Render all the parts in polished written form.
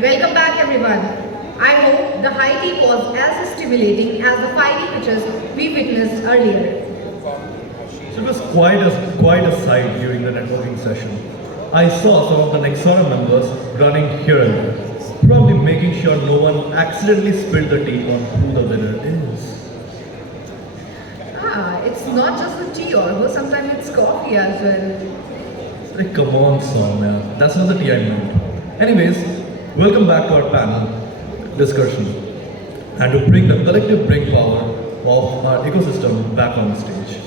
welcome back everyone. I hope the high tea was as stimulating as the fiery pitches we witnessed earlier. So it was quite a sight during the networking session. I saw some of the Nexora members running here and there, probably making sure no one accidentally spilled the tea on who the winner is. It's not just the tea or sometimes it's coffee as well. Like, come on, Soumya. That's not the tea I meant. Anyways, welcome back to our panel discussion and to bring the collective brain power of our ecosystem back on the stage.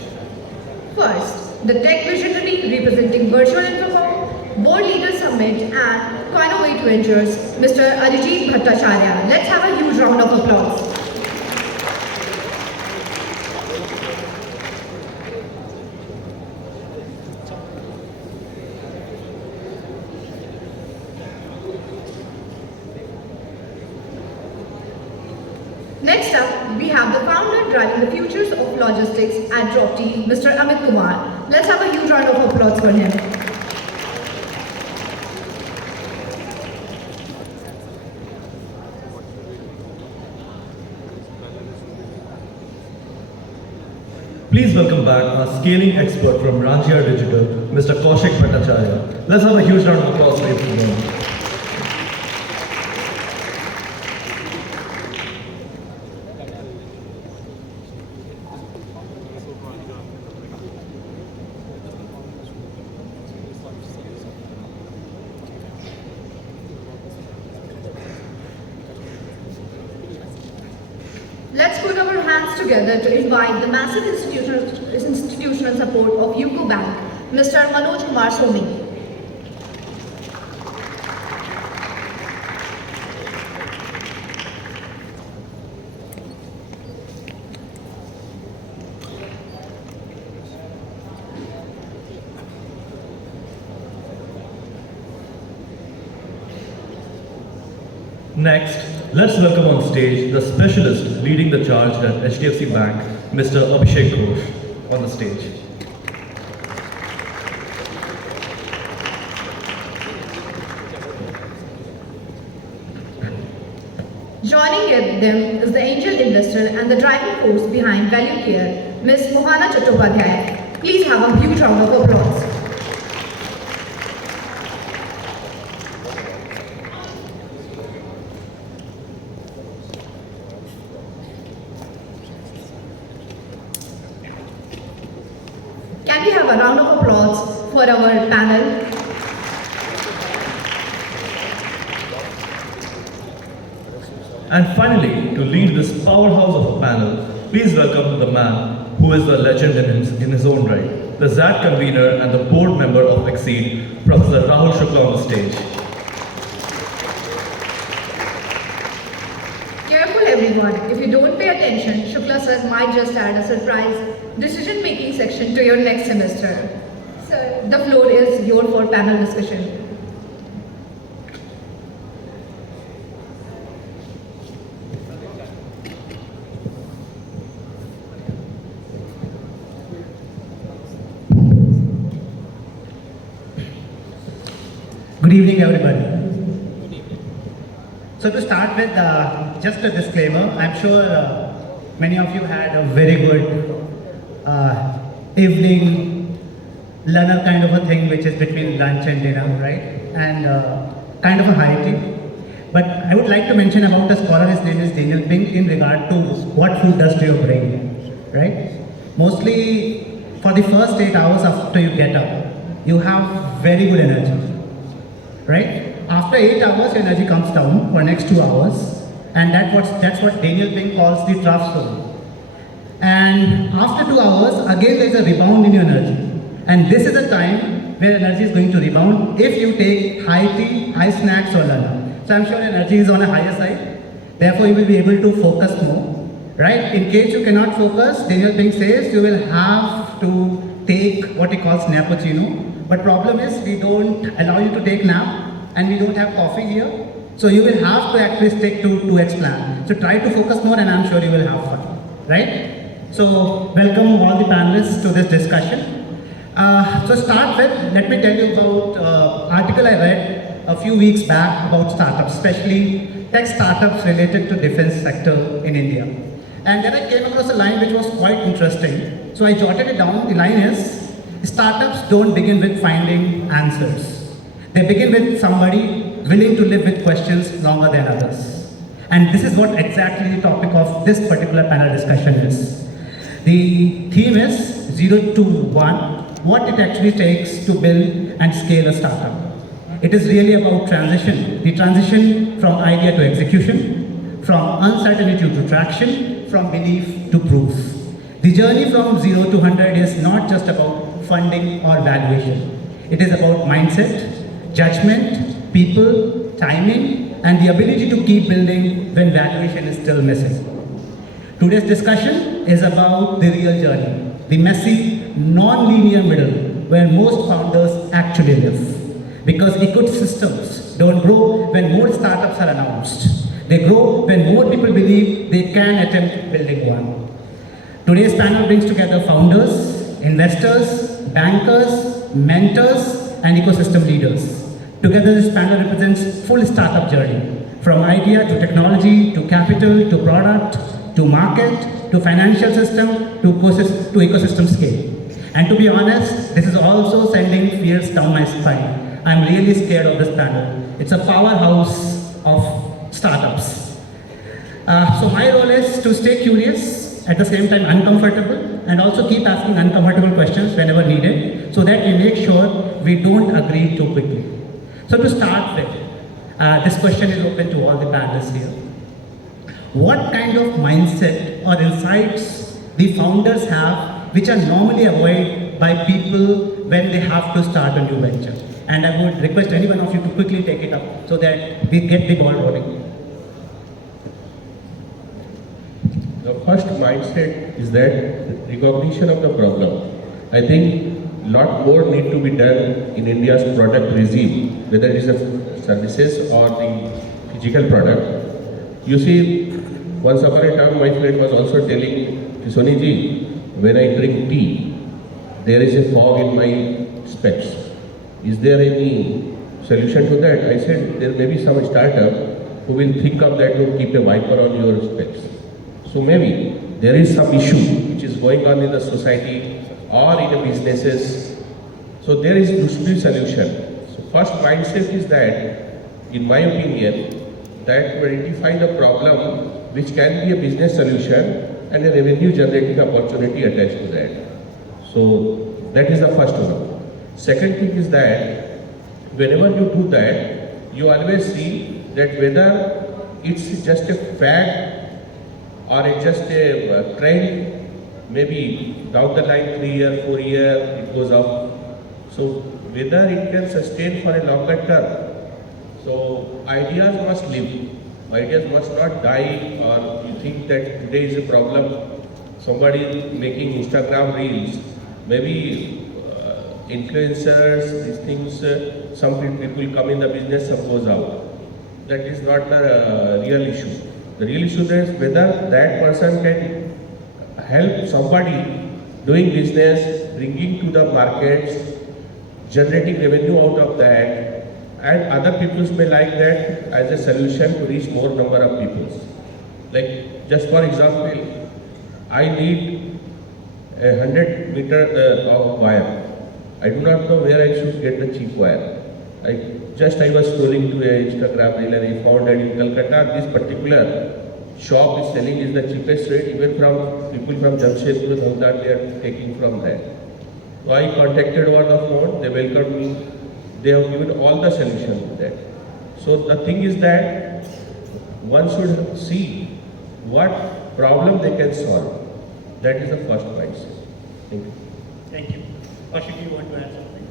First, the tech visionary representing Virtual Infocom, Board Leader Summit and Coinnovate Ventures, Mr. Arijit Bhattacharya. Let's have a huge round of applause. Next up, we have the founder driving the futures of logistics at Droptea, Mr. Amit Kumar. Let's have a huge round of applause for him. Please welcome back our scaling expert from Ranchia Digital, Mr. Kaushik Bhattacharya. Let's have a huge round of applause for him. Let's put our hands together to invite the massive institutional support of UCO Bank, Mr. Manoj Kumar Somi. Next, let's welcome on stage the specialist leading the charge at HDFC Bank, Mr. Abhishek Ghosh, on the stage. Joining them is the angel investor and the driving force behind Value Care, Ms. Mohana Chattopadhyay. Please have a huge round of applause. Can we have a round of applause for our panel? And finally, to lead this powerhouse of a panel, please welcome the man who is a legend in his own right, the ZAT convener and the board member of Exceed, Professor Rahul Shukla on the stage. Careful everyone, if you don't pay attention, Shukla sir might just add a surprise decision-making section to your next semester. Sir, the floor is yours for panel discussion. Good evening, everybody. So to start with, just a disclaimer, I'm sure many of you had a very good evening learner kind of a thing, which is between lunch and dinner, right? And kind of a high tea. But I would like to mention about a scholar, his name is Daniel Pink, in regard to what food does to your brain, right? Mostly for the first 8 hours after you get up, you have very good energy. Right? After 8 hours, your energy comes down for next 2 hours, and that's what Daniel Pink calls the trough zone. And after 2 hours, again there is a rebound in your energy. And this is a time where energy is going to rebound if you take high tea, high snacks or lunch. So I'm sure energy is on a higher side. Therefore, you will be able to focus more. Right? In case you cannot focus, Daniel Pink says you will have to take what he calls nappuccino. But problem is we don't allow you to take nap and we don't have coffee here. So you will have to actually stick to 2x plan. So try to focus more and I'm sure you will have fun. Right? So welcome all the panelists to this discussion. So start with, let me tell you about article I read a few weeks back about startups, especially tech startups related to defense sector in India. And then I came across a line which was quite interesting. So I jotted it down. The line is, startups don't begin with finding answers. They begin with somebody willing to live with questions longer than others. And this is what exactly the topic of this particular panel discussion is. The theme is 0 to 1, what it actually takes to build and scale a startup. It is really about transition, the transition from idea to execution, from uncertainty to traction, from belief to proof. The journey from 0 to 100 is not just about funding or valuation. It is about mindset, judgment, people, timing, and the ability to keep building when valuation is still missing. Today's discussion is about the real journey, the messy, non-linear middle where most founders actually live. Because ecosystems don't grow when more startups are announced. They grow when more people believe they can attempt building one. Today's panel brings together founders, investors, bankers, mentors, and ecosystem leaders. Together, this panel represents full startup journey, from idea to technology, to capital, to product, to market, to financial system, to ecosystem scale. And to be honest, this is also sending fears down my spine. I'm really scared of this panel. It's a powerhouse of startups. So my role is to stay curious, at the same time uncomfortable, and also keep asking uncomfortable questions whenever needed, so that we make sure we don't agree too quickly. So to start with, this question is open to all the panelists here. What kind of mindset or insights the founders have which are normally avoided by people when they have to start a new venture? And I would request any one of you to quickly take it up so that we get the ball rolling. The first mindset is that recognition of the problem. I think a lot more need to be done in India's product regime, whether it is the services or the physical product. You see, once upon a time, my friend was also telling, Soni ji, when I drink tea, there is a fog in my specs. Is there any solution to that? I said, there may be some startup who will think of that to keep a wiper on your specs. So maybe there is some issue which is going on in the society or in the businesses. So there is to be solution. So first mindset is that, in my opinion, that to identify the problem which can be a business solution and a revenue generating opportunity attached to that. So that is the first one. Second thing is that whenever you do that, you always see that whether it's just a fad or it's just a trend, maybe down the line 3 years, 4 years, it goes up. So whether it can sustain for a longer term. So ideas must live. Ideas must not die, or you think that today is a problem. Somebody making Instagram reels, maybe influencers, these things, some people come in the business, some goes out. That is not the real issue. The real issue is whether that person can help somebody doing business, bringing to the markets, generating revenue out of that, and other people may like that as a solution to reach more number of people. Like, just for example, I need a 100 meter of wire. I do not know where I should get the cheap wire. I was scrolling to a Instagram reel and I found that in Calcutta, this particular shop is selling is the cheapest rate, even from people from Jamshedpur, Dhamdar, they are taking from there. So I contacted over the phone, they welcomed me, they have given all the solutions to that. So the thing is that one should see what problem they can solve. That is the first mindset. Thank you. Thank you. Kaushik, you want to add something?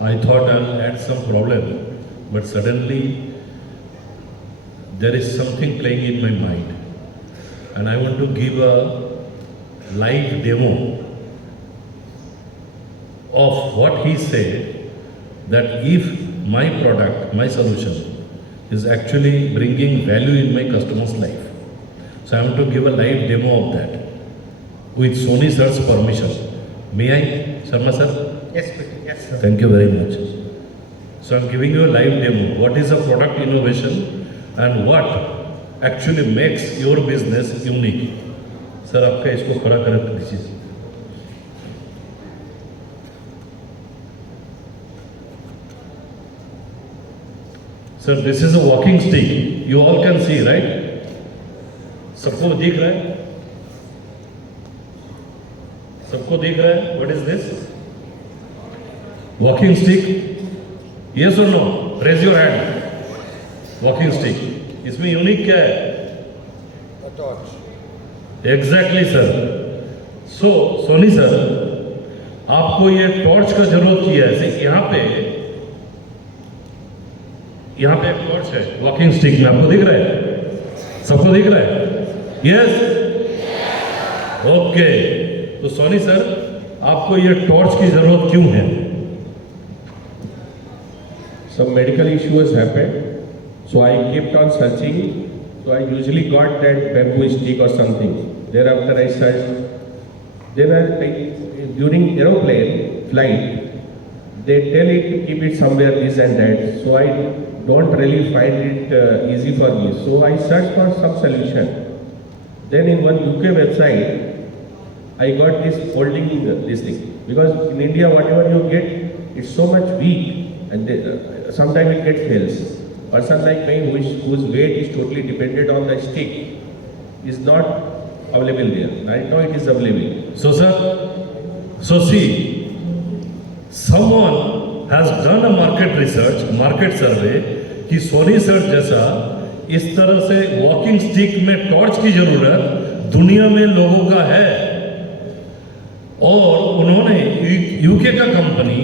I thought I'll add some problem, but suddenly there is something playing in my mind. And I want to give a live demo of what he said, that if my product, my solution is actually bringing value in my customer's life. So I want to give a live demo of that with Soni sir's permission. May I, Sharma sir? Yes, quickly. Yes. Thank you very much. So I'm giving you a live demo. What is a product innovation and what actually makes your business unique? Sir, आपका इसको खड़ा कर दीजिए. Sir, this is a walking stick. You all can see, right? सबको दिख रहा है? सबको दिख रहा है? What is this? Walking stick? Yes or no? Raise your hand. Walking stick. इसमें यूनिक क्या है? Exactly, sir. So, Soni sir, आपको ये टॉर्च का जरूरत की है. ऐसे यहाँ पे एक टॉर्च है वॉकिंग स्टिक में, आपको दिख रहा है? सबको दिख रहा है? यस? ओके. तो सोनी सर, आपको ये टॉर्च की जरूरत क्यों है? Some medical issues happened, so I kept on searching. So I usually got that bamboo stick or something. Thereafter I searched. Then during aeroplane flight, they tell it to keep it somewhere this and that. So I don't really find it easy for me. So I searched for some solution. Then in one UK website, I got this holding this thing. Because in India, whatever you get, it's so much weak, and sometimes it gets fails. Person like me, whose weight is totally dependent on the stick, is not available there. Right now, it is available. So sir, see, someone has done a market research, market survey, कि Soni sir जैसा इस तरह से walking stick में torch की जरूरत दुनिया में लोगों का है, और उन्होंने यूके का कंपनी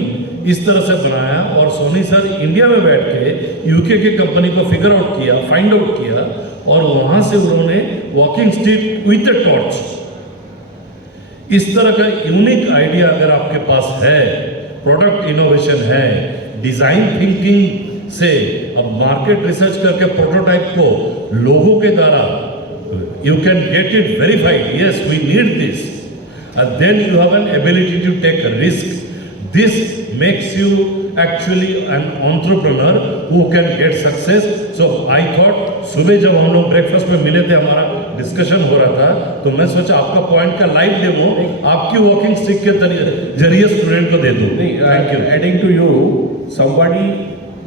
इस तरह से बनाया, और सोनी सर इंडिया में बैठ के यूके की कंपनी को फिगर आउट किया, फाइंड आउट किया, और वहां से उन्होंने walking stick with the torch, इस तरह का यूनिक आइडिया अगर आपके पास है, प्रोडक्ट इनोवेशन है, डिजाइन थिंकिंग से अब मार्केट रिसर्च करके प्रोटोटाइप को लोगों के द्वारा you can get it verified, yes we need this, and then you have an ability to take a risk. This makes you actually an entrepreneur who can get success. So I thought, सुबह जब हम लोग breakfast में मिले थे, हमारा discussion हो रहा था, तो मैं सोचा आपका पॉइंट का लाइव डेमो आपकी वॉकिंग स्टिक के जरिए स्टूडेंट को दे दूं. Thank you. Adding to you, somebody,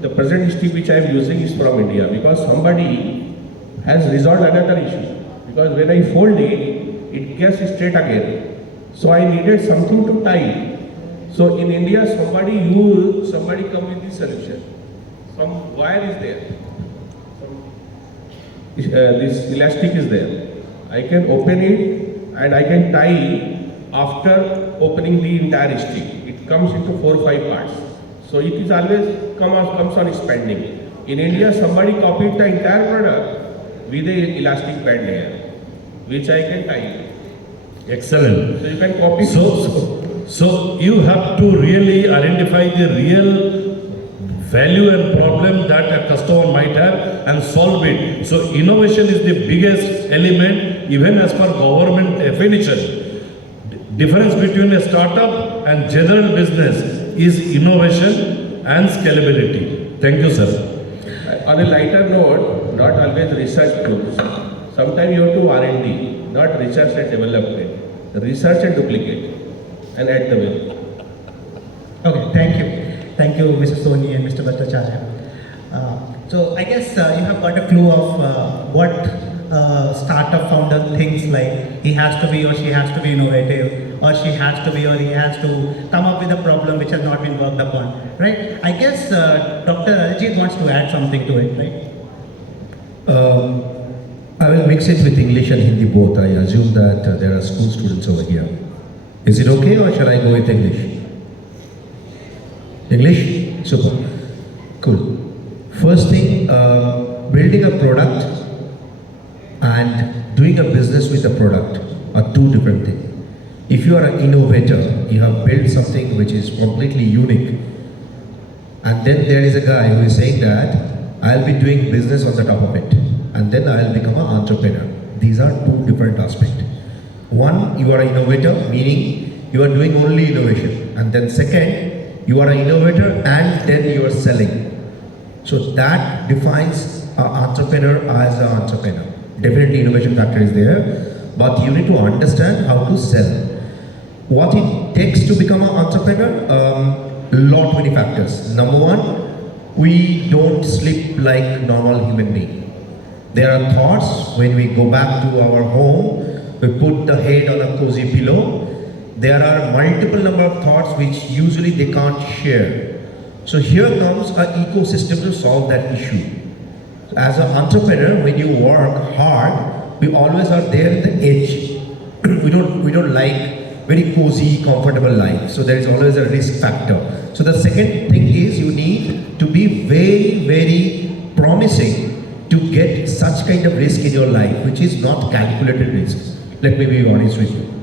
the present stick which I am using is from India, because somebody has resolved another issue. Because when I fold it, it gets straight again. So I needed something to tie. So in India, somebody come with this solution. Some wire is there. This elastic is there. I can open it and I can tie after opening the entire stick. It comes into 4 or 5 parts. So it is always comes on expanding. In India, somebody copied the entire product with a elastic band here, which I can tie. Excellent. So you can copy. So you have to really identify the real value and problem that a customer might have and solve it. So innovation is the biggest element, even as per government definition. Difference between a startup and general business is innovation and scalability. Thank you, sir. On a lighter note, not always research proves. Sometimes you have to R&D, not research and development. Research and duplicate, and add the value. Okay, thank you. Thank you, Mr. Soni and Mr. Bhattacharya. So I guess you have got a clue of what startup founder thinks, like he has to be or she has to be innovative, or she has to be or he has to come up with a problem which has not been worked upon, right? I guess Dr. Arijit wants to add something to it, right? I will mix it with English and Hindi both. I assume that there are school students over here. Is it okay or shall I go with English? English? Super. Cool. First thing, building a product and doing a business with a product are two different things. If you are an innovator, you have built something which is completely unique, and then there is a guy who is saying that I'll be doing business on the top of it, and then I'll become an entrepreneur. These are two different aspects. One, you are an innovator, meaning you are doing only innovation. And then second, You are an innovator and then you are selling. So that defines an entrepreneur as an entrepreneur. Definitely innovation factor is there, but you need to understand how to sell. What it takes to become an entrepreneur? Lot many factors. Number one, we don't sleep like normal human being. There are thoughts when we go back to our home, we put the head on a cozy pillow. There are multiple number of thoughts which usually they can't share. So here comes an ecosystem to solve that issue. As an entrepreneur, when you work hard, we always are there at the edge. we don't like very cozy, comfortable life. So there is always a risk factor. So the second thing is you need to be very, very promising to get such kind of risk in your life, which is not calculated risk. Let me be honest with you.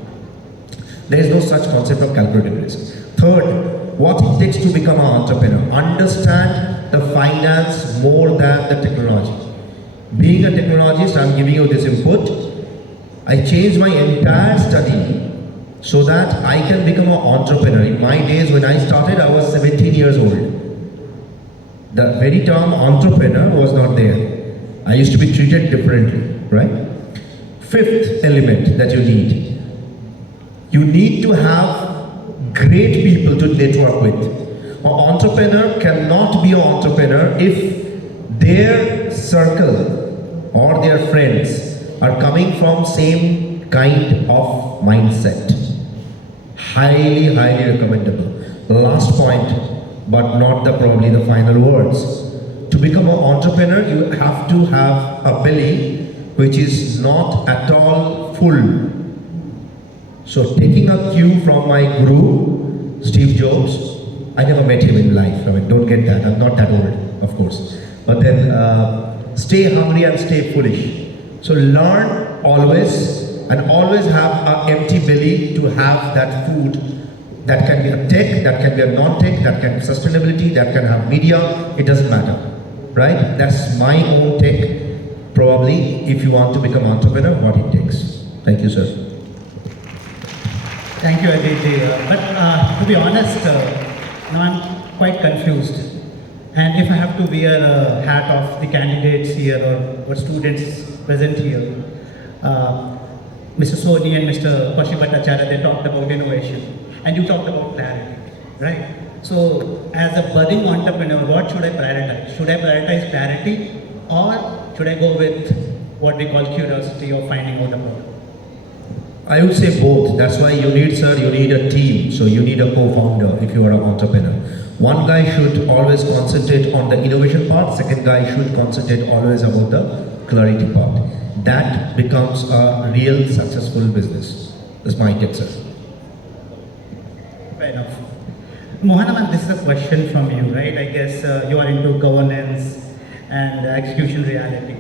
There is no such concept of calculated risk. Third, what it takes to become an entrepreneur. Understand the finance more than the technology. Being a technologist, I'm giving you this input. I changed my entire study so that I can become an entrepreneur. In my days when I started, I was 17 years old. The very term entrepreneur was not there. I used to be treated differently, right? Fifth element that you need to have great people to network with. An entrepreneur cannot be an entrepreneur if their circle or their friends are coming from same kind of mindset. Highly, highly recommendable. Last point, but not probably the final words. To become an entrepreneur, you have to have a belly which is not at all full. So taking a cue from my guru, Steve Jobs, I never met him in life. I mean, don't get that. I'm not that old, of course. But then stay hungry and stay foolish. So learn always and always have an empty belly to have that food. That can be a tech, that can be a non-tech, that can be sustainability, that can have media. It doesn't matter. Right? That's my own take, probably, if you want to become an entrepreneur, what it takes. Thank you, sir. Thank you, Ajay. But to be honest, now I'm quite confused. And if I have to wear a hat of the candidates here or students present here, Mr. Soni and Mr. Kaushik Bhattacharya, they talked about innovation. And you talked about clarity, right? So, as a budding entrepreneur, what should I prioritize? Should I prioritize clarity or should I go with what we call curiosity or finding out about it? I would say both. That's why you need a team. So you need a co-founder if you are an entrepreneur. One guy should always concentrate on the innovation part. Second guy should concentrate always about the clarity part. That becomes a real successful business. That's my take, sir. Fair enough. Mohanaman, this is a question from you, right? I guess you are into governance and execution reality.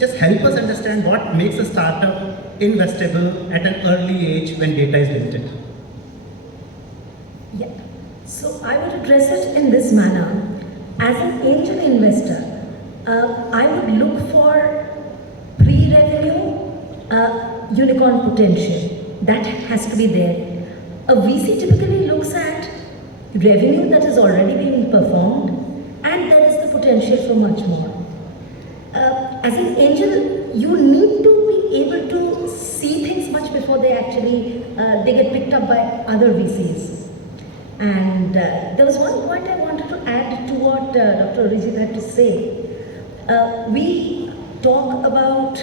Just help us understand what makes a startup investable at an early age when data is limited. Yeah. So I would address it in this manner. As an angel investor, I would look for pre-revenue unicorn potential. That has to be there. A VC typically looks at revenue that is already being performed, and there is the potential for much more. As an angel, you need to be able to see things much before they actually they get picked up by other VCs. And there was one point I wanted to add to what Dr. Arijit had to say. We talk about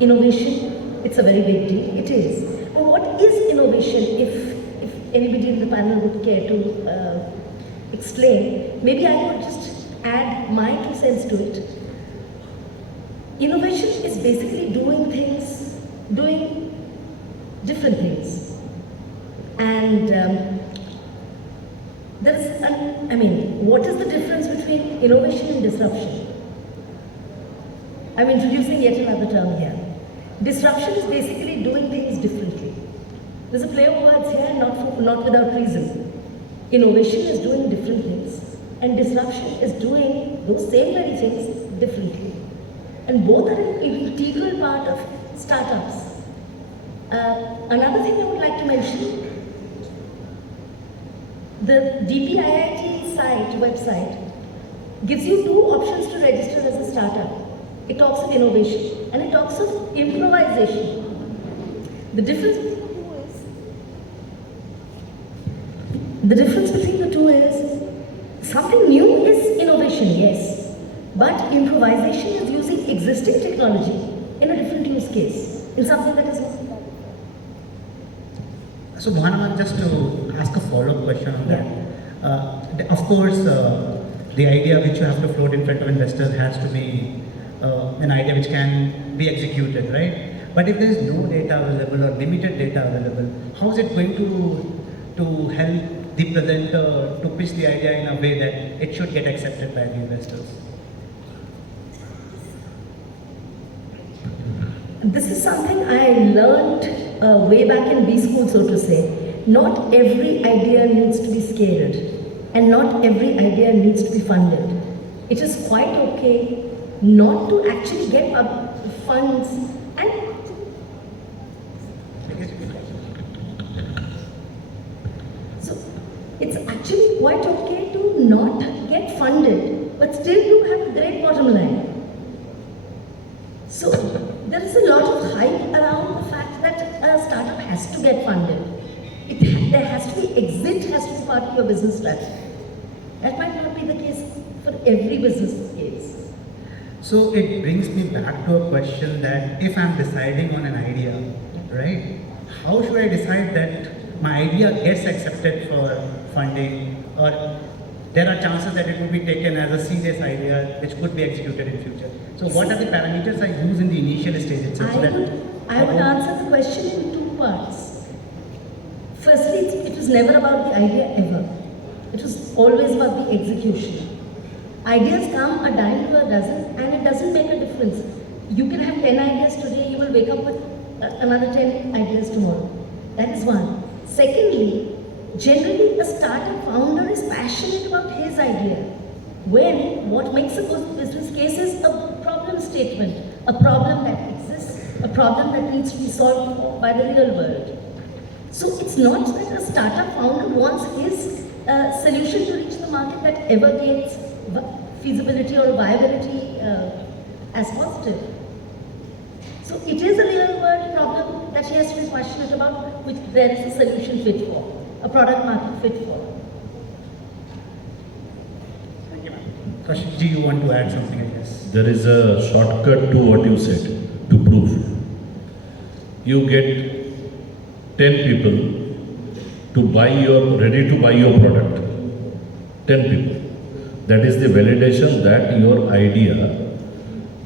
innovation. It's a very big deal. It is. But what is innovation? If anybody in the panel would care to explain, maybe I could just add my 2 cents to it. Innovation is basically doing different things. And what is the difference between innovation and disruption? I'm introducing yet another term here. Disruption is basically doing things differently. There's a play of words here, not without reason. Innovation is doing different things, and disruption is doing those same very things differently. And both are an integral part of startups. Another thing I would like to mention, The DPIIT website gives you two options to register as a startup. It talks of innovation and it talks of improvisation. The difference between the two is something new is innovation, yes, but improvisation is using existing technology in a different use case, in something that is. So Mohan, just to ask a follow-up question on that. Of course, the idea which you have to float in front of investors has to be an idea which can be executed, right? But if there is no data available or limited data available, how is it going to help the presenter to pitch the idea in a way that it should get accepted by the investors? This is something I learned way back in B school, so to say. Not every idea needs to be scaled, and not every idea needs to be funded. It is quite okay not to actually get funds and so it's actually quite okay to not get funded, but still you have a great bottom line. So there is a lot of hype around the fact that a startup has to get funded. There has to be exit, has to be part of your business strategy. That might not be the case for every business case. So it brings me back to a question that if I'm deciding on an idea, right, how should I decide that my idea gets accepted for funding, or there are chances that it would be taken as a serious idea which could be executed in future? So what are the parameters I use in the initial stage itself? I would answer the question in two parts. Firstly, it was never about the idea ever. It was always about the execution. Ideas come a dime to a dozen and it doesn't make a difference. You can have 10 ideas today, you will wake up with another 10 ideas tomorrow. That is one. Secondly, generally a startup founder is passionate about his idea. When what makes a good business case is a problem statement, a problem that exists, a problem that needs to be solved by the real world. So it's not that a startup founder wants his solution to reach the market that ever gains feasibility or viability as positive. So it is a real world problem that he has to be passionate about, which there is a solution fit for, a product market fit for. Thank you, ma'am. Kaushik, do you want to add something, I guess? There is a shortcut to what you said, to prove. You get 10 people ready to buy your product. 10 people. That is the validation that your idea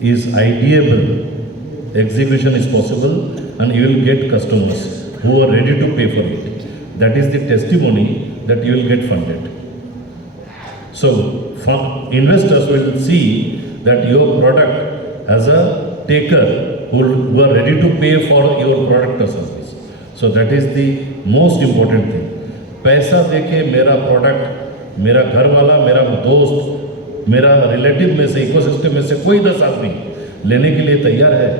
is ideable, execution is possible, and you will get customers who are ready to pay for it. That is the testimony that you will get funded. So, investors will see that your product has a taker who are ready to pay for your product or service. So that is the most important thing. पैसा देके मेरा product, मेरा घर वाला, मेरा दोस्त, मेरा relative में से, इकोसिस्टम में से कोई 10 आदमी लेने के लिए तैयार है.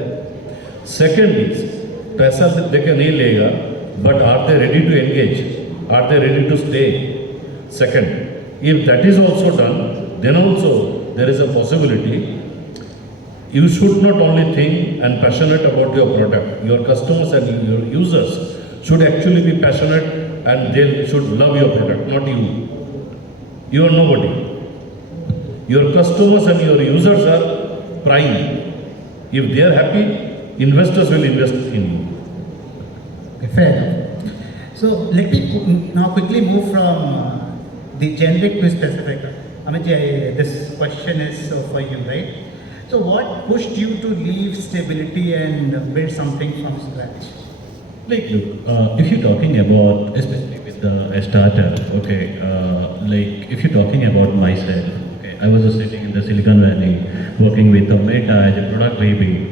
सेकेंड इज पैसा देके नहीं लेगा, but are they ready to engage, are they ready to stay. Second, if that is also done, then also there is a possibility. You should not only think and passionate about your product, your customers and your users should actually be passionate and they should love your product, not you. You are nobody. Your customers and your users are prime. If they are happy, investors will invest in you. Okay, fair enough. So let me now quickly move from the generic to specific. Amit, this question is for you, right? So what pushed you to leave stability and build something from scratch? Like, look, if you're talking about, especially with a startup, okay, like if you're talking about myself, okay, I was sitting in the Silicon Valley working with a Meta as a product baby.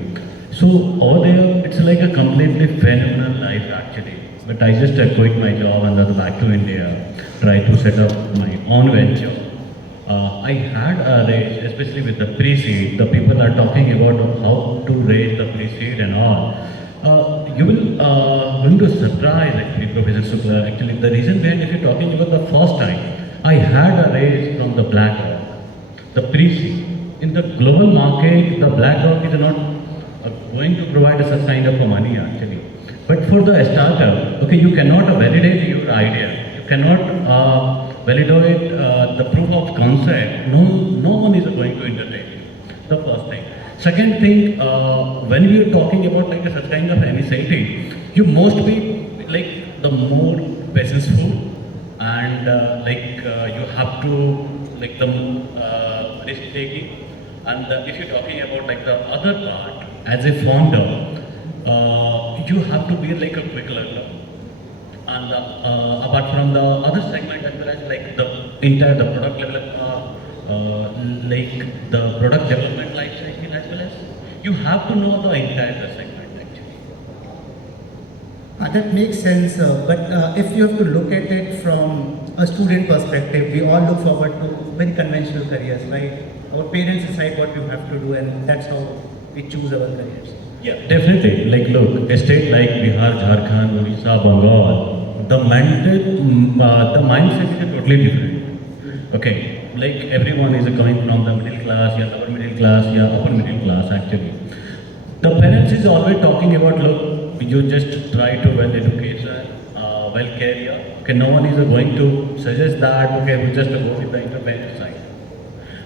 So over there, it's like a completely phenomenal life actually. But I just quit my job and then back to India, try to set up my own venture. I had a raise, especially with the pre-seed. The people are talking about how to raise the pre-seed and all. You will going to surprise actually, Professor Sukla. Actually, the reason behind, if you're talking about the first time, I had a raise from the BlackRock, the pre-seed. In the global market, the BlackRock is not going to provide us a kind of money actually. But for the startup, okay, you cannot validate your idea. You cannot validate the proof of concept. No one is going to entertain you. The first thing. Second thing, when we are talking about like such kind of initiative, you must be like the more businessful and you have to like the risk taking. And if you're talking about like the other part, as a founder, you have to be like a quick learner. And apart from the other segment as well as like the entire the product level, like the product development life cycle as well as you have to know the entire segment actually. That makes sense, but if you have to look at it from a student perspective, we all look forward to very conventional careers, right? Our parents decide what we have to do, and that's how we choose our careers. Yeah, definitely. Like, look, a state like Bihar, Jharkhand, Odisha, Bengal, the mindset is totally different. Okay, like everyone is coming from the middle class, yeah, lower middle class, yeah, upper middle class. Actually, the parents is always talking about, look, you just try to well education, well career. Okay, no one is going to suggest that. Okay, we just go with the entrepreneur side.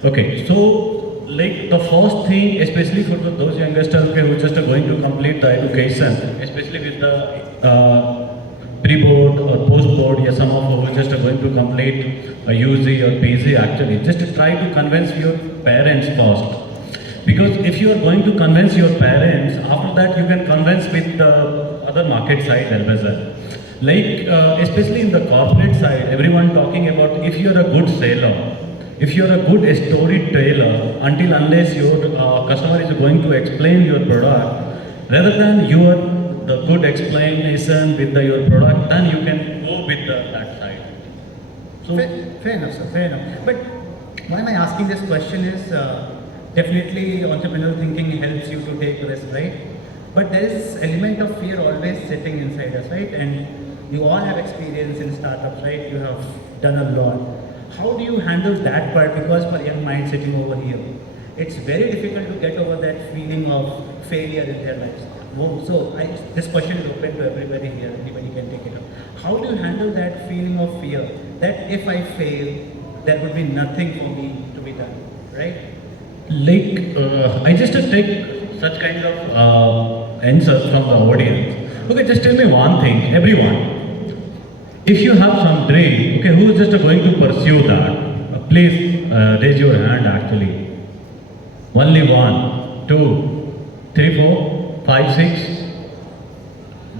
Okay, so like the first thing, especially for those youngsters who are just going to complete the education, especially with the pre-board or post-board, yeah, some of who are just going to complete a UG or PG actually, just try to convince your parents first. Because if you are going to convince your parents, after that you can convince with the other market side as well. Like especially in the corporate side, everyone talking about if you are a good seller, if you are a good storyteller, until unless your customer is going to explain your product, rather than you are the good explanation with your product, then you can go with that side. So Fair enough, sir. Fair enough. But why am I asking this question is definitely entrepreneurial thinking helps you to take risks, right? But there is element of fear always sitting inside us, right? And you all have experience in startups, right? You have done a lot. How do you handle that part? Because for young minds sitting over here, it's very difficult to get over that feeling of failure in their lives. So this question is open to everybody here. Anybody can take it up. How do you handle that feeling of fear? That if I fail, there would be nothing for me to be done, right? like I just take such kind of answers from the audience. Okay, just tell me one thing, everyone. If you have some dream, okay, who is just going to pursue that? Please raise your hand actually. Only 1, 2, 3, 4, 5, 6.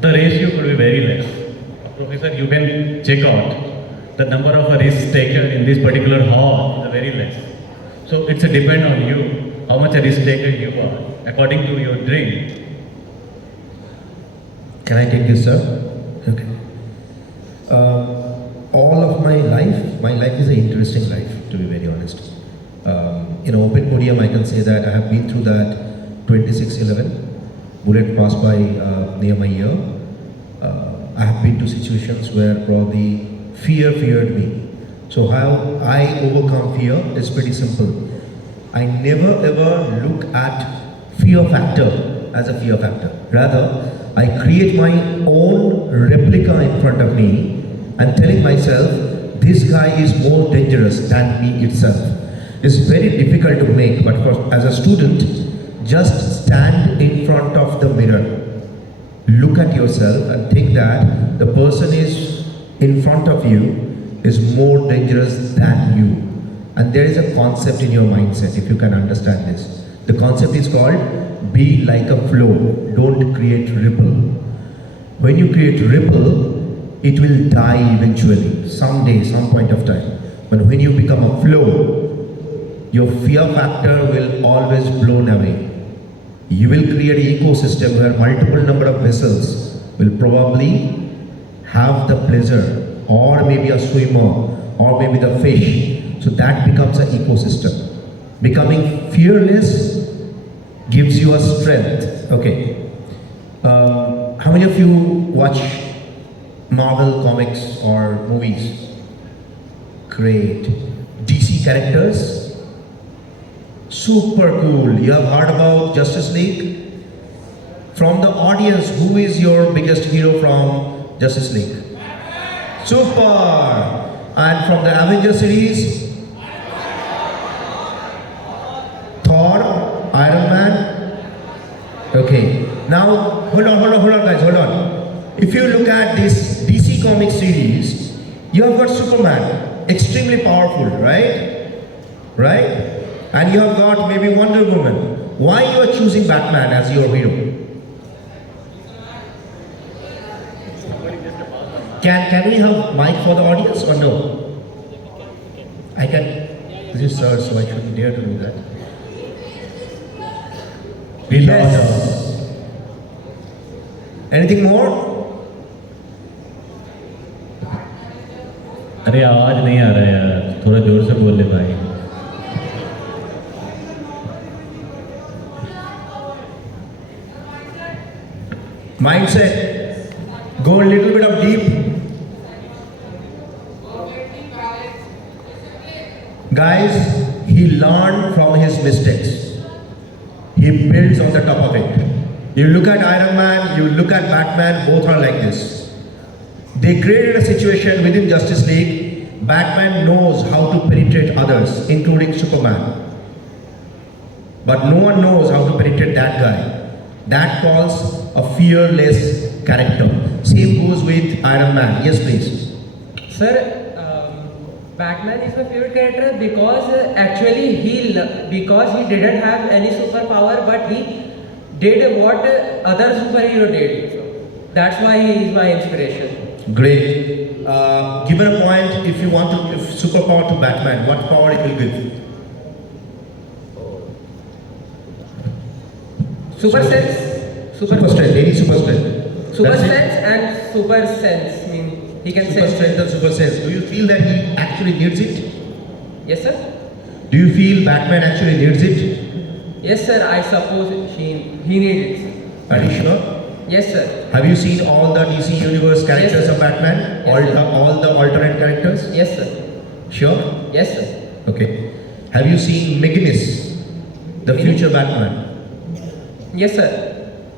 The ratio could be very less. Professor, you can check out the number of risks taken in this particular hall is very less. So it's a depend on you, how much a risk taker you are, according to your dream. Can I take this, sir? Okay. All of my life is an interesting life, to be very honest. In open podium, I can say that I have been through that 2611. Bullet passed by near my ear. I have been to situations where probably fear feared me. So how I overcome fear is pretty simple. I never ever look at fear factor as a fear factor. Rather, I create my own replica in front of me and telling myself, this guy is more dangerous than me itself. It's very difficult to make, but as a student, just stand in front of the mirror. Look at yourself and think that the person is in front of you is more dangerous than you. And there is a concept in your mindset, if you can understand this. The concept is called be like a flow, don't create ripple. When you create ripple, it will die eventually, someday, some point of time. But when you become a flow, your fear factor will always blown away. You will create an ecosystem where multiple number of vessels will probably have the pleasure, or maybe a swimmer, or maybe the fish. So that becomes an ecosystem. Becoming fearless gives you a strength. Okay. How many of you watch Marvel comics or movies? Great. DC characters? Super cool. You have heard about Justice League? From the audience, who is your biggest hero from Justice League? Super. And from the Avengers series? Thor, Iron Man. Okay. Now, hold on, guys, hold on. If you look at this DC comic series, you have got Superman, extremely powerful, right? Right? And you have got maybe Wonder Woman. Why you are choosing Batman as your hero? Can we have mic for the audience or no? I can. This is sir, so I shouldn't dare to do that. Yes. Anything more? अरे आवाज नहीं आ रहा है यार, थोड़ा जोर से बोल ले भाई. Mindset. Go a little bit of deep. Guys, he learned from his mistakes. He builds on the top of it. You look at Iron Man, you look at Batman, both are like this. They created a situation within Justice League. Batman knows how to penetrate others, including Superman. But no one knows how to penetrate that guy. That calls a fearless character. Same goes with Iron Man. Yes, please. Sir, Batman is my favorite character because actually because he didn't have any superpower, but he did what other superhero did. That's why he is my inspiration. Great. Given a point, if you want to give superpower to Batman, what power it will give? Super sense. Super strength. Any super strength. Super That's it? sense and super sense. Mean he can Super sense. strength and super sense. Do you feel that he actually needs it? Yes, sir. Do you feel Batman actually needs it? Yes, sir. I suppose he needs it. Are you sure? Yes, sir. Have you seen all the DC Universe characters Yes, sir. of Batman? Yes, sir. All the alternate characters? Yes, sir. Sure? Yes, sir. Okay. Have you seen Magnus, the future Batman? Yes, sir.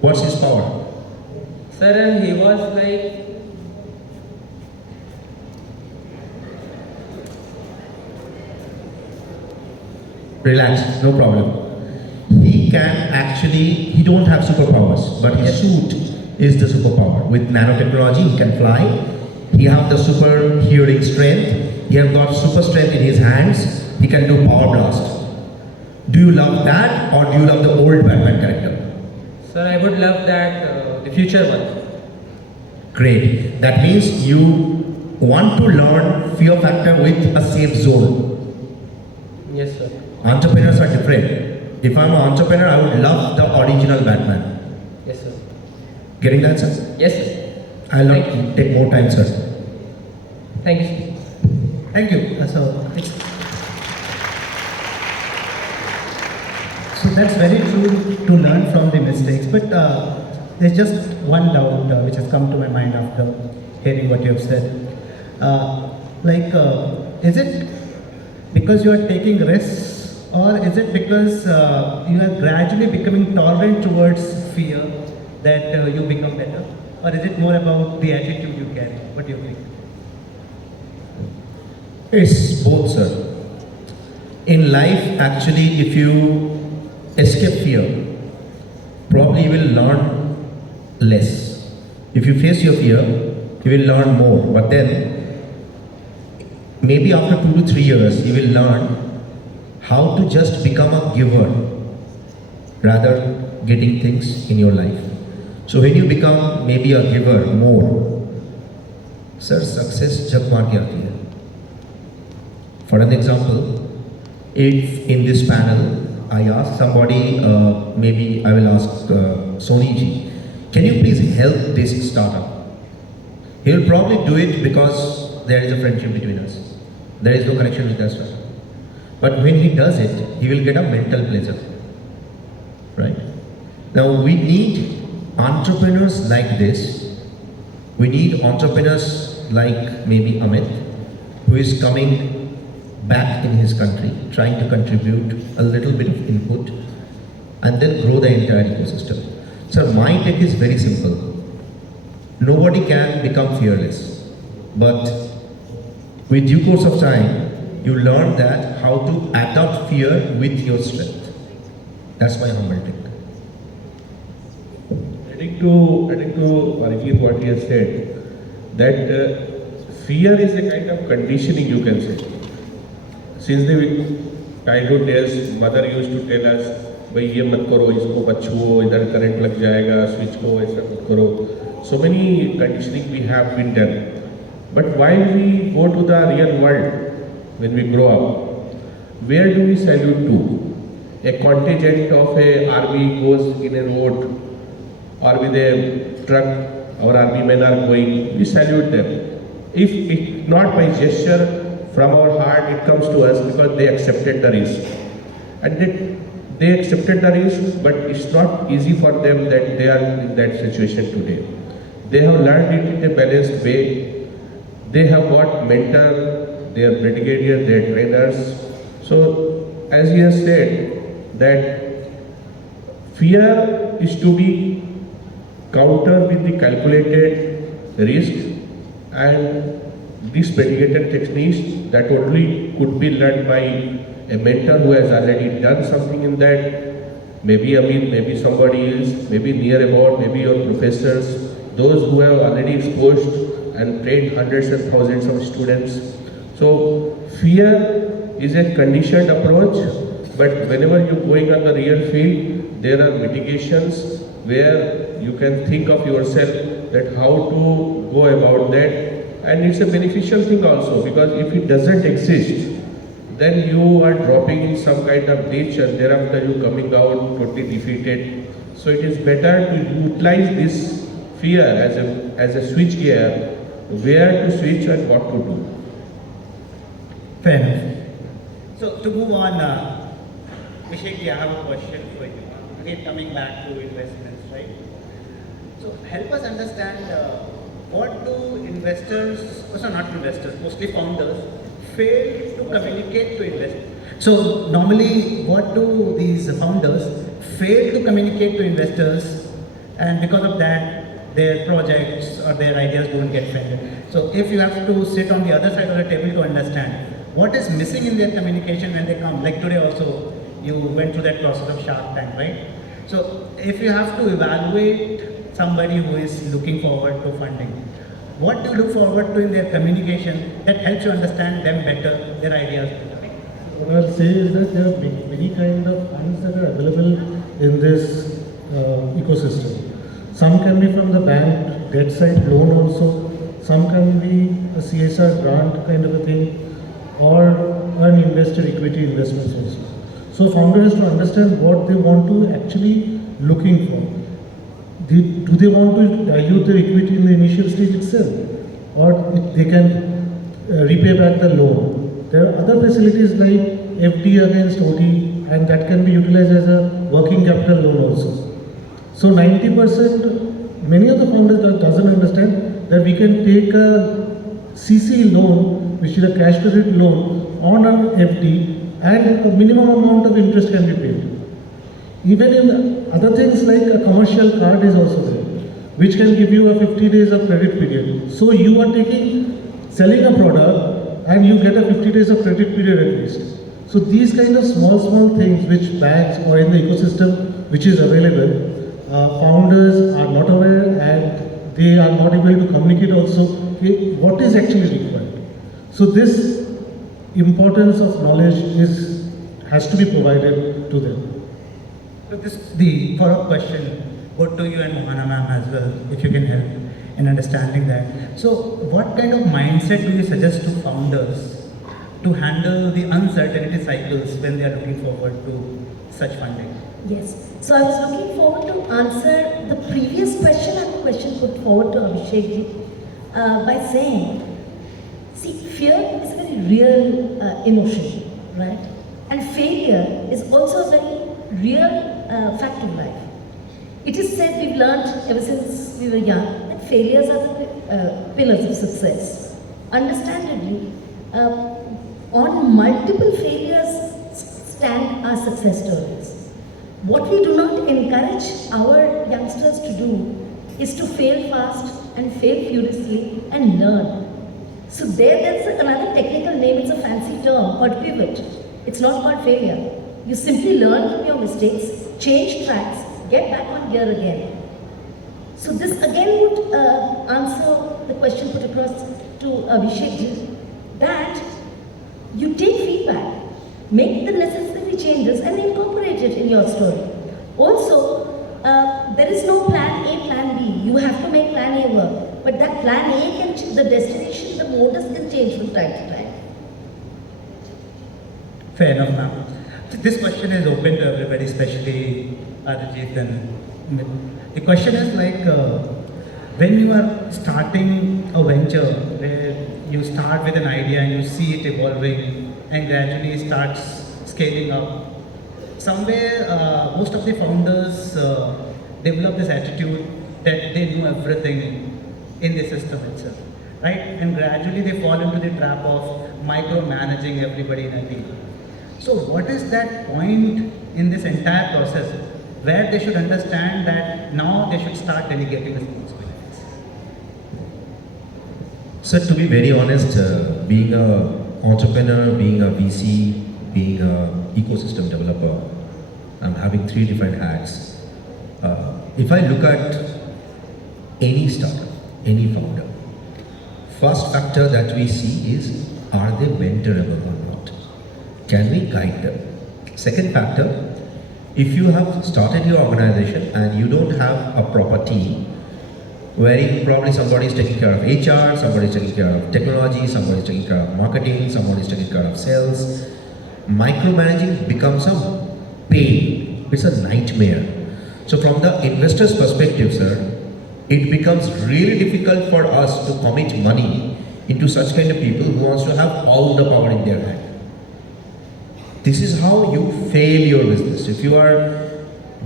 What's his power? Sir, he was like. Relax, no problem. He don't have superpowers, but his suit is the superpower. With nanotechnology, he can fly. He have the super hearing strength. He have got super strength in his hands. He can do power blast. Do you love that or do you love the old Batman character? Sir, I would love that the future one. Great. That means you want to learn fear factor with a safe zone. Yes, sir. Entrepreneurs are different. If I'm an entrepreneur, I would love the original Batman. Yes, sir. Getting that, sir? Yes, sir. I'll not Thank you. take more time, sir. Thank you, sir. Thank you. So that's very true to learn from the mistakes. But there's just one doubt which has come to my mind after hearing what you have said. Is it because you are taking risks, or is it because you are gradually becoming tolerant towards fear that you become better? Or is it more about the attitude you carry? What do you think? It's both, sir. In life, actually, if you escape fear, probably you will learn less. If you face your fear, you will learn more. But then, maybe after 2 to 3 years, you will learn how to just become a giver rather getting things in your life. So when you become maybe a giver more, sir, success jab maan ke aati hai. For an example, if in this panel I ask somebody, maybe I will ask Sony ji, can you please help this startup? He will probably do it because there is a friendship between us. There is no connection with that startup. But when he does it, he will get a mental pleasure. Right? Now we need entrepreneurs like this, we need entrepreneurs like maybe Amit, who is coming back in his country, trying to contribute a little bit of input and then grow the entire ecosystem. So my take is very simple. Nobody can become fearless, but with due course of time, you learn that how to adopt fear with your strength. That's my humble take. Adding to Arijit what he has said, that fear is a kind of conditioning, you can say. Since the childhood days, mother used to tell us, भाई ये मत करो, इसको मत छुओ, इधर current लग जाएगा, स्विच को ऐसा मत करो. So many conditioning we have been done. But while we go to the real world, when we grow up, where do we salute to? A contingent of a army goes in a road or with a truck, our army men are going, we salute them. If it not by gesture from our heart, it comes to us because they accepted the risk. And they accepted the risk, but it's not easy for them that they are in that situation today. They have learned it in a balanced way. They have got mentor, their brigadier, their trainers. So, as he has said, that fear is to be countered with the calculated risk, and these mitigated techniques that only could be learned by a mentor who has already done something in that, maybe Amit, maybe somebody else, maybe near about, maybe your professors, those who have already exposed and trained hundreds and thousands of students. So fear is a conditioned approach, but whenever you're going on the real field, there are mitigations where you can think of yourself that how to go about that. And it's a beneficial thing also, because if it doesn't exist, then you are dropping in some kind of ditch and thereafter you coming out totally defeated. So it is better to utilize this fear as a switch gear, where to switch and what to do. Fair enough. So to move on, Vishekji, I have a question for you. Again, coming back to investments, right? So help us understand what do investors, also not investors, mostly founders, fail to communicate to investors. So normally, what do these founders fail to communicate to investors, and because of that, their projects or their ideas don't get funded. So if you have to sit on the other side of the table to understand what is missing in their communication when they come, like today also, you went through that process of Shark Tank, right? So if you have to evaluate somebody who is looking forward to funding, what do you look forward to in their communication that helps you understand them better, their ideas better? What I'll say is that there are many kind of funds that are available in this ecosystem. Some can be from the bank, debt side loan also. Some can be a CSR grant kind of a thing, or an investor equity investments also. So founder has to understand what they want to actually looking for. Do they want to dilute their equity in the initial stage itself, or they can repay back the loan? There are other facilities like FD against OD, and that can be utilized as a working capital loan also. So 90%, many of the founders doesn't understand that we can take a CC loan, which is a cash credit loan, on an FD, and a minimum amount of interest can be paid. Even in other things like a commercial card is also there, which can give you a 50 days of credit period. So you are selling a product and you get a 50 days of credit period at least. So these kind of small things which banks or in the ecosystem which is available, founders are not aware and they are not able to communicate also what is actually required. So this importance of knowledge has to be provided to them. So the follow-up question go to you and Mohana ma'am as well, if you can help in understanding that. So what kind of mindset do you suggest to founders to handle the uncertainty cycles when they are looking forward to such funding? Yes. So I was looking forward to answer the previous question and the question put forward to Abhishek by saying, see, fear is a very real emotion, right? And failure is also a very real fact of life. It is said, we've learned ever since we were young, that failures are the pillars of success. Understandably, on multiple failures stand our success stories. What we do not encourage our youngsters to do is to fail fast and fail furiously and learn. So there's another technical name, it's a fancy term called pivot. It's not called failure. You simply learn from your mistakes, change tracks, get back on gear again. So this again would answer the question put across to Abhishek ji, that you take feedback, make the necessary changes and incorporate it in your story. Also, there is no plan A, plan B. You have to make plan A work. But that plan A can, the destination, the modus can change from time to time. Fair enough, ma'am. This question is open to everybody, especially Arijit and the question is like, when you are starting a venture where you start with an idea and you see it evolving and gradually starts scaling up, somewhere most of the founders develop this attitude that they know everything in the system itself, right? And gradually they fall into the trap of micromanaging everybody in a team. So what is that point in this entire process where they should understand that now they should start delegating responsibilities? Sir, to be very honest, being an entrepreneur, being a VC, being an ecosystem developer, I'm having 3 different hats. If I look at any startup, any founder, first factor that we see is, are they mentorable or not? Can we guide them? Second factor, if you have started your organization and you don't have a proper team, wherein probably somebody is taking care of HR, somebody is taking care of technology, somebody is taking care of marketing, somebody is taking care of sales, micromanaging becomes a pain. It's a nightmare. So from the investor's perspective, sir, it becomes really difficult for us to commit money into such kind of people who wants to have all the power in their hand. This is how you fail your business. If you are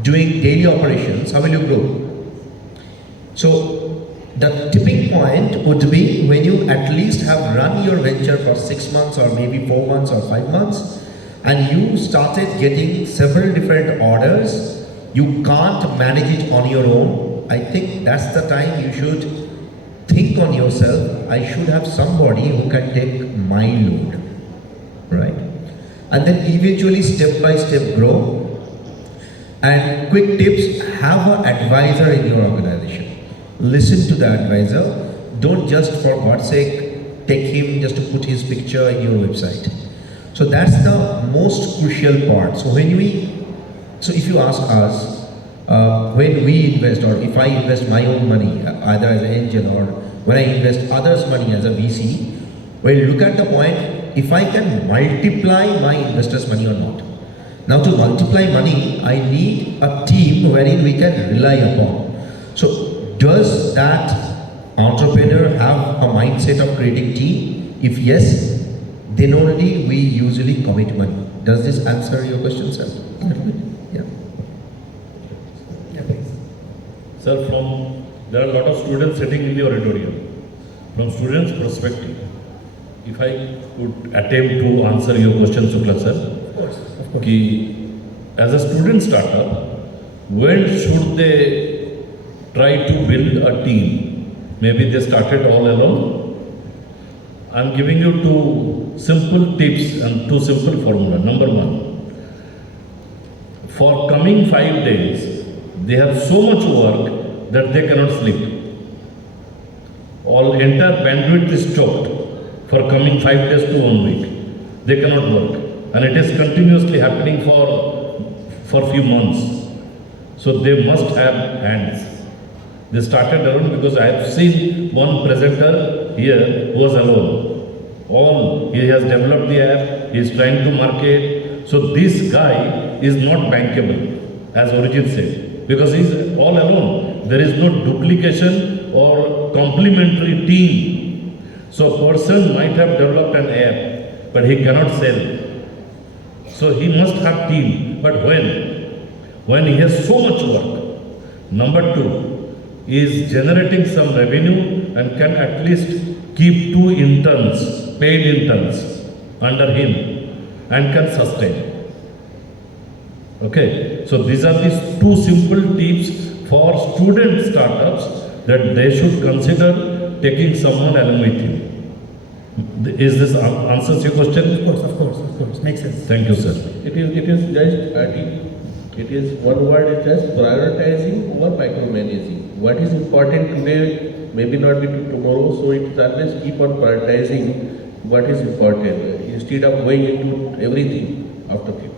doing daily operations, how will you grow? So the tipping point would be when you at least have run your venture for 6 months or maybe 4 months or 5 months, and you started getting several different orders, you can't manage it on your own. I think that's the time you should think on yourself, I should have somebody who can take my load, right? And then eventually step by step grow. And quick tips, have an advisor in your organization. Listen to the advisor. Don't just for God's sake take him just to put his picture in your website. So that's the most crucial part. So if you ask us, when we invest or if I invest my own money either as an angel or when I invest others' money as a VC, well, look at the point if I can multiply my investors' money or not. Now to multiply money, I need a team wherein we can rely upon. So does that entrepreneur have a mindset of creating team? If yes, then only we usually commit money. Does this answer your question, sir? Yeah. Sir, there are a lot of students sitting in the auditorium. From students' perspective, if I could attempt to answer your question, Shukla sir, Of course. As a student startup, when should they try to build a team? Maybe they started all alone. I'm giving you 2 simple tips and 2 simple formula. Number 1, for coming 5 days, they have so much work that they cannot sleep. All entire bandwidth is choked for coming 5 days to 1 week. They cannot work. And it is continuously happening for few months. So they must have hands. They started alone because I have seen one presenter here who was alone. He has developed the app, he is trying to market. So this guy is not bankable, as Arijit said, because he is all alone. There is no duplication or complementary team. So a person might have developed an app, but he cannot sell. So he must have team. But when he has so much work, Number two is generating some revenue and can at least keep 2 interns, paid interns under him and can sustain. Okay, so these are these 2 simple tips for student startups that they should consider taking someone along with you. Is this answers your question? Of course, makes sense. Thank you, sir. It is just, I think, it is one word is just prioritizing over micromanaging. What is important today maybe not be tomorrow, so it's always keep on prioritizing what is important instead of going into everything after it.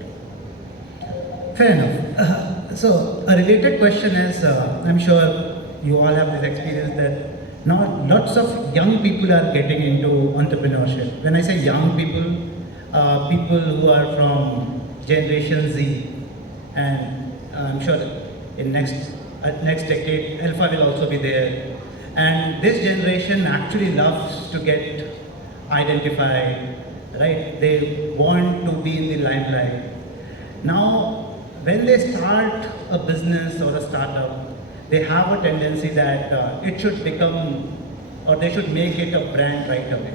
Fair enough. So a related question is, I'm sure you all have this experience that now lots of young people are getting into entrepreneurship. When I say young people, people who are from Generation Z, and I'm sure in next decade Alpha will also be there. And this generation actually loves to get identified, right? They want to be in the limelight. Now, when they start a business or a startup, they have a tendency that it should become, or they should make it a brand right away.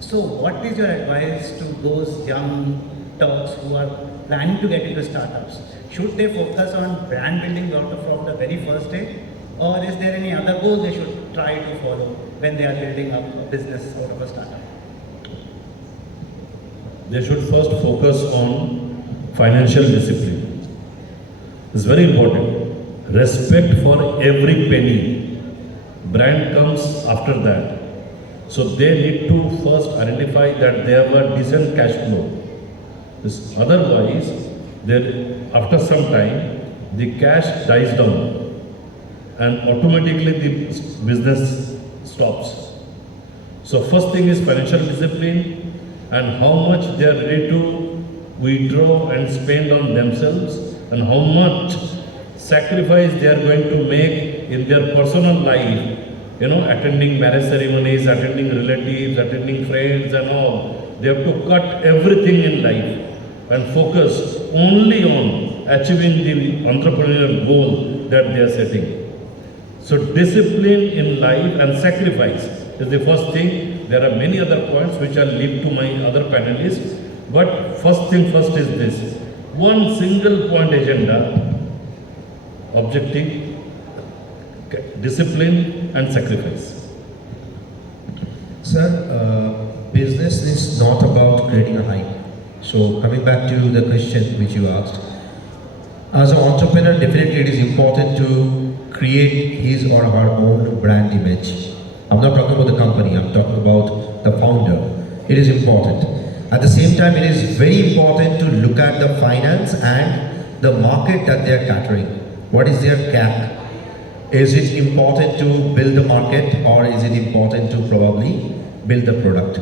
So what is your advice to those young Turks who are planning to get into startups? Should they focus on brand building from the very first day? Or is there any other goal they should try to follow when they are building up a business out of a startup? They should first focus on financial discipline. It's very important. Respect for every penny. Brand comes after that. So they need to first identify that they have a decent cash flow. Otherwise, after some time, the cash dies down and automatically the business stops. So first thing is financial discipline and how much they are ready to withdraw and spend on themselves and how much sacrifice they are going to make in their personal life, attending marriage ceremonies, attending relatives, attending friends and all. They have to cut everything in life and focus only on achieving the entrepreneurial goal that they are setting. So discipline in life and sacrifice is the first thing. There are many other points which I'll leave to my other panelists, but first thing first is this. One single point agenda, objective, discipline and sacrifice. Sir, business is not about creating a hype. So coming back to the question which you asked, as an entrepreneur, definitely it is important to create his or her own brand image. I'm not talking about the company, I'm talking about the founder. It is important. At the same time, it is very important to look at the finance and the market that they are catering. What is their CAC? Is it important to build the market or is it important to probably build the product?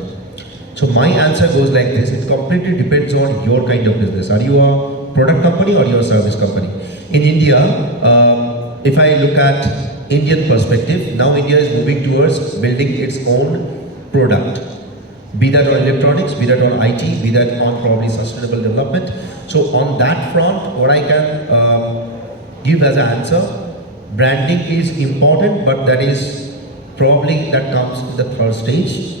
So my answer goes like this, it completely depends on your kind of business. Are you a product company or you're a service company? In India, if I look at Indian perspective, now India is moving towards building its own product. Be that on electronics, be that on IT, be that on probably sustainable development. So on that front, what I can give as an answer, branding is important, but that is probably that comes in the third stage.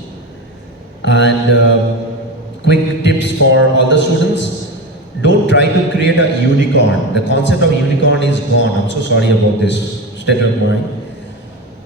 And quick tips for all the students, don't try to create a unicorn. The concept of unicorn is gone. I'm so sorry about this state of mind.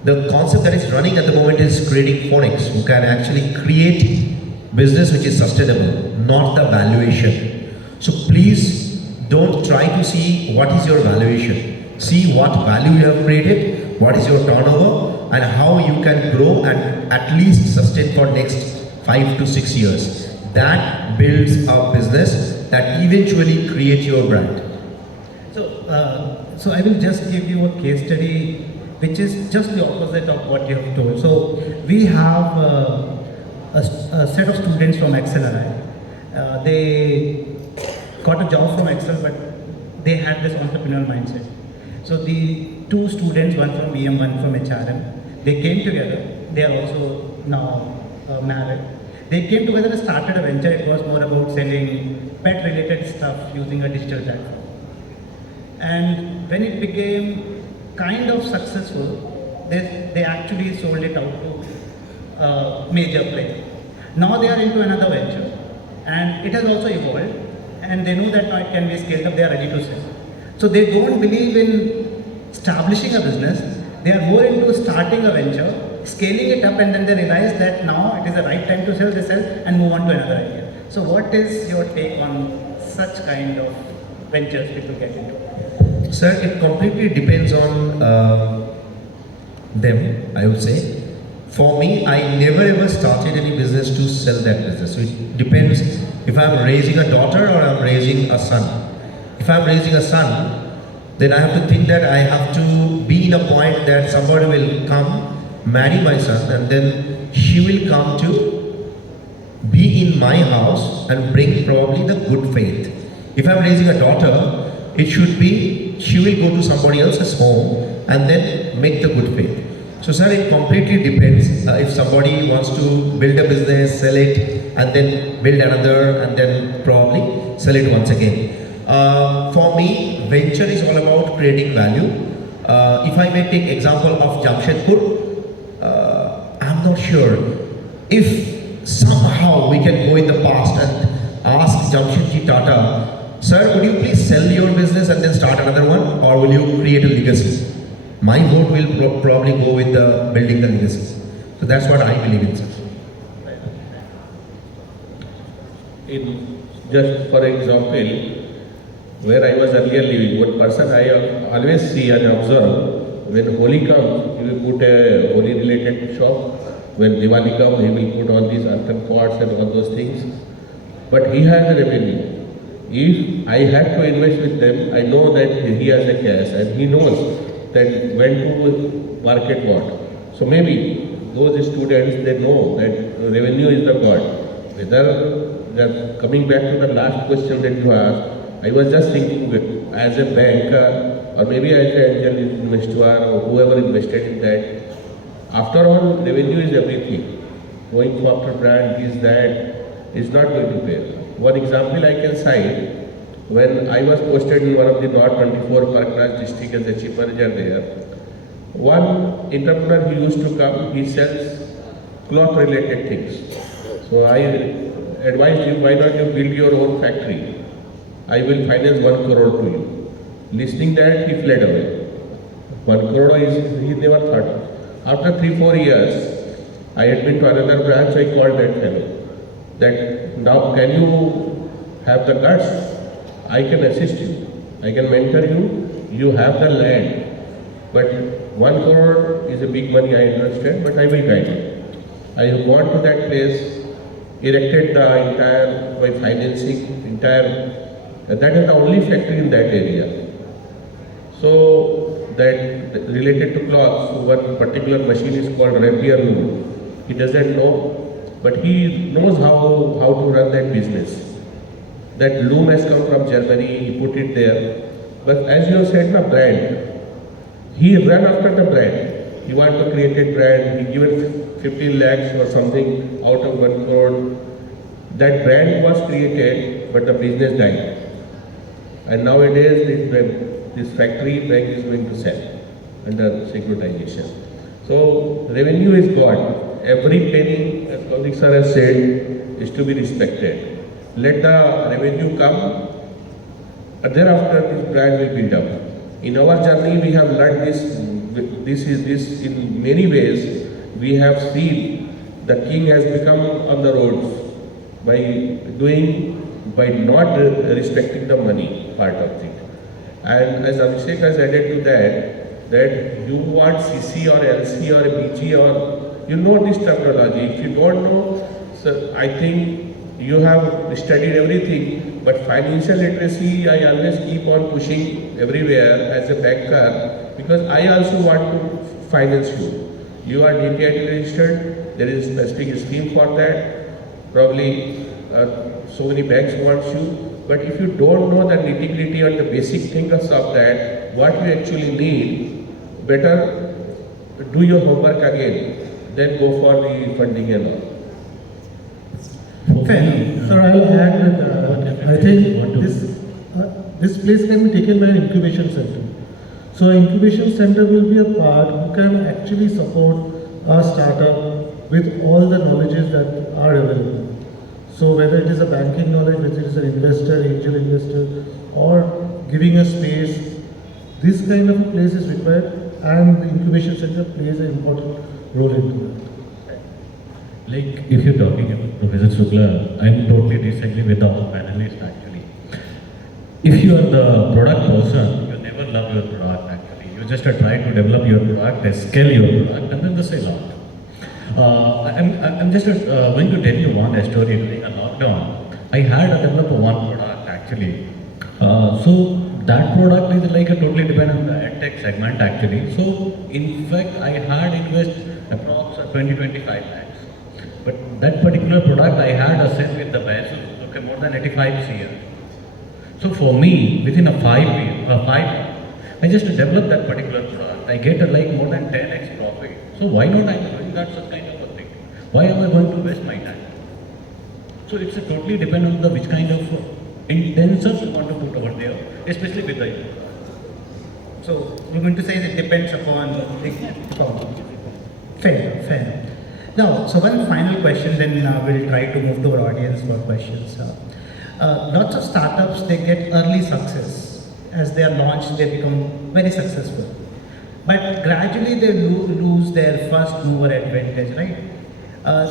The concept that is running at the moment is creating phonics who can actually create business which is sustainable, not the valuation. So please don't try to see what is your valuation. See what value you have created, what is your turnover, and how you can grow and at least sustain for next 5 to 6 years. That builds a business that eventually creates your brand. So I will just give you a case study which is just the opposite of what you have told. So we have a set of students from XLRI. They got a job from Excel, but they had this entrepreneurial mindset. So the two students, one from BM, one from HRM, they came together. They are also now married. They came together and started a venture. It was more about selling pet-related stuff using a digital platform. And when it became kind of successful, they actually sold it out to major player. Now they are into another venture, and it has also evolved, and they know that now it can be scaled up, they are ready to sell. So they don't believe in establishing a business, they are more into starting a venture, scaling it up, and then they realize that now it is the right time to sell, they sell and move on to another idea. So what is your take on such kind of ventures people get into? Sir, it completely depends on them, I would say. For me, I never ever started any business to sell that business. So it depends if I'm raising a daughter or I'm raising a son. If I'm raising a son, then I have to think that I have to be in a point that somebody will come, marry my son, and then she will come to be in my house and bring probably the good faith. If I'm raising a daughter, it should be she will go to somebody else's home and then make the good faith. So sir, it completely depends. If somebody wants to build a business, sell it, and then build another, and then probably sell it once again. For me, venture is all about creating value. If I may take example of Jamshedpur, I'm not sure if somehow we can go in the past and ask Jamshedji Tata, sir, would you please sell your business and then start another one, or will you create a legacy? My vote will probably go with the building the legacy. So that's what I believe in, sir. Just for example, where I was earlier living, one person I always see and observe, when Holi comes, he will put a Holi related shop. When Diwali comes, he will put all these earthen pots and all those things. But he has a revenue. If I had to invest with them, I know that he has a cash and he knows that when to market what. So maybe those students, they know that revenue is the God. Whether they're coming back to the last question that you asked, I was just thinking as a banker or maybe as an angel investor or whoever invested in that, after all, revenue is everything. Going after brand is that is not going to pay. One example I can cite, when I was posted in one of the North 24 Parkraj district as a chief manager there, one entrepreneur he used to come, he sells cloth related things. So I advised him, why not you build your own factory? I will finance 1 crore to you. Listening that, he fled away. 1 crore is, he never thought. After 3-4 years, I had been to another branch, I called that fellow. That now can you have the guts? I can assist you. I can mentor you. You have the land. But 1 crore is a big money, I understand, but I will guide you. I have gone to that place, erected the entire, by financing, entire. That is the only factory in that area. So that related to cloths, one particular machine is called rapier loom. He doesn't know, but he knows how to run that business. That loom has come from Germany, he put it there. But as you said, the brand, he ran after the brand. He wanted to create a brand, he given 15 lakhs or something out of 1 crore. That brand was created, but the business died. And nowadays, this factory bank is going to sell under securitization. So revenue is God. Every penny, as Kaushik sir has said, is to be respected. Let the revenue come, and thereafter this brand will build up. In our journey, we have learned this in many ways. We have seen the king has become on the roads by not respecting the money part of it. And as Abhishek has added to that you want CC or LC or BG or, you know this terminology. If you don't know, so I think you have studied everything, but financial literacy, I always keep on pushing everywhere as a banker, because I also want to finance you. You are DTI registered, there is a specific scheme for that. Probably so many banks want you, but if you don't know the nitty-gritty or the basic things of that, what you actually need, better do your homework again, then go for the funding and all. Okay, sir, I'll add that I think this place can be taken by an incubation center. So incubation center will be a part who can actually support our startup with all the knowledges that are available. So whether it is a banking knowledge, whether it is an investor, angel investor, or giving a space, this kind of a place is required, and the incubation center plays an important role into that. Like, if you're talking about Professor Shukla, I'm totally disagree with the whole panelist actually. If you are the product person, you never love your product actually. You just try to develop your product, scale your product, and then the sell out. I'm just going to tell you one story during a lockdown. I had to develop one product actually. So that product is like a totally dependent on the edtech segment actually. So in fact, I had invest approx 20-25 lakhs. But that particular product I had a sell with the Basu, okay, more than 85 CR. So for me, within a 5 years, I just developed that particular product. I get like more than 10x profit. So why not I'm doing that such kind of a thing? Why am I going to waste my time? So it's a totally depend on the which kind of intentions you want to put over there, especially with the youth. So you're going to say it depends upon the problem. Fair. Now, so one final question, then we'll try to move to our audience for questions. Lots of startups, they get early success. As they are launched, they become very successful. But gradually they lose their first mover advantage, right?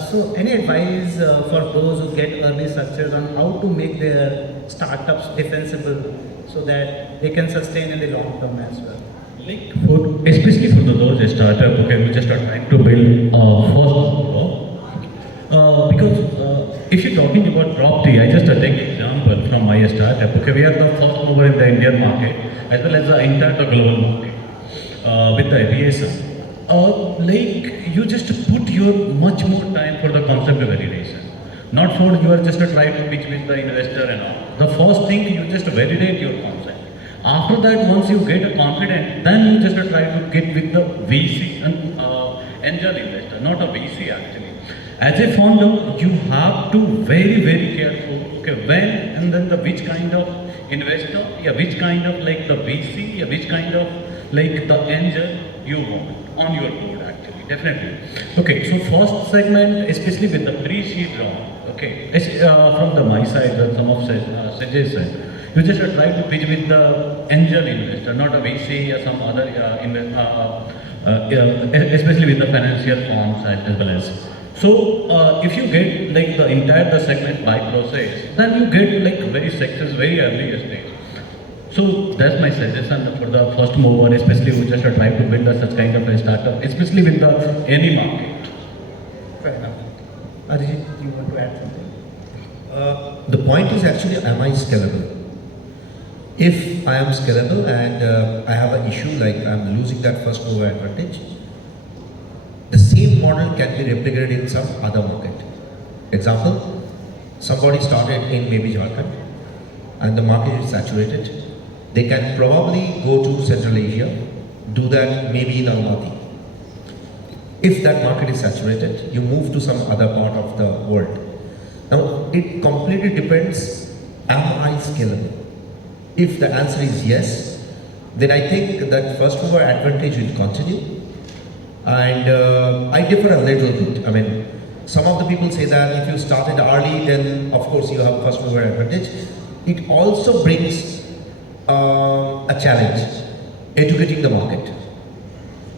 So any advice for those who get early success on how to make their startups defensible so that they can sustain in the long term as well? Like especially for those startup, okay, we just are trying to build first mover. Because if you're talking about property, I just take example from my startup. Okay, we are the first mover in the Indian market as well as the entire global market with the aviation. Like you just put your much more time for the concept validation. Not for you are just trying to pitch with the investor and all. The first thing you just validate your concept. After that, once you get confident, then you just try to get with the VC and angel investor, not a VC actually. As a founder, you have to very careful. Okay, when and then the which kind of investor, which kind of like the VC, which kind of like the angel you want on your board actually, definitely. Okay, so first segment, especially with the pre-seed round. Okay, from the my side, some of Sanjay said. You just try to pitch with the angel investor, not a VC or some other especially with the financial firms as well as. So if you get like the entire segment by process, then you get like very success very early stage. So that's my suggestion for the first mover, especially who just try to build such kind of a startup, especially with the any market. Fair enough. Arijit, you want to add something? The point is actually, am I scalable? If I am scalable and I have an issue like I'm losing that first mover advantage, the same model can be replicated in some other market. Example, somebody started in maybe Jharkhand and the market is saturated. They can probably go to Central Asia, do that maybe in Almaty. If that market is saturated, you move to some other part of the world. Now, it completely depends, am I scalable? If the answer is yes, then I think that first mover advantage will continue. And I differ a little bit. I mean, some of the people say that if you started early, then of course you have first mover advantage. It also brings a challenge, educating the market.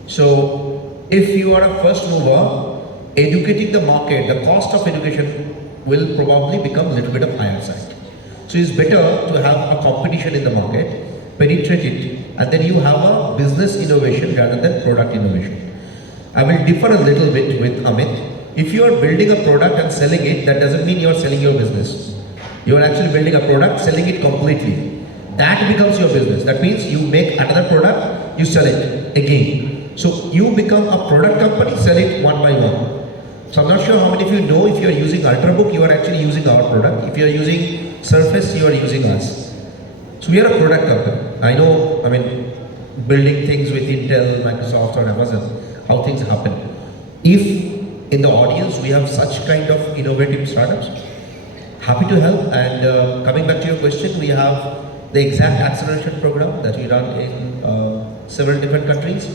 So if you are a first mover, educating the market, the cost of education will probably become a little bit of higher side. So it's better to have a competition in the market, penetrate it, and then you have a business innovation rather than product innovation. I will differ a little bit with Amit. If you are building a product and selling it, that doesn't mean you are selling your business. You are actually building a product, selling it completely. That becomes your business. That means you make another product, you sell it again. So you become a product company, sell it one by one. So I'm not sure how many of you know, if you are using Ultrabook, you are actually using our product. If you are using Surface, you are using us. So we are a product company. I know, I mean, building things with Intel, Microsoft or Amazon, how things happen. If in the audience we have such kind of innovative startups, happy to help. And coming back to your question, we have the exact acceleration program that we run in several different countries.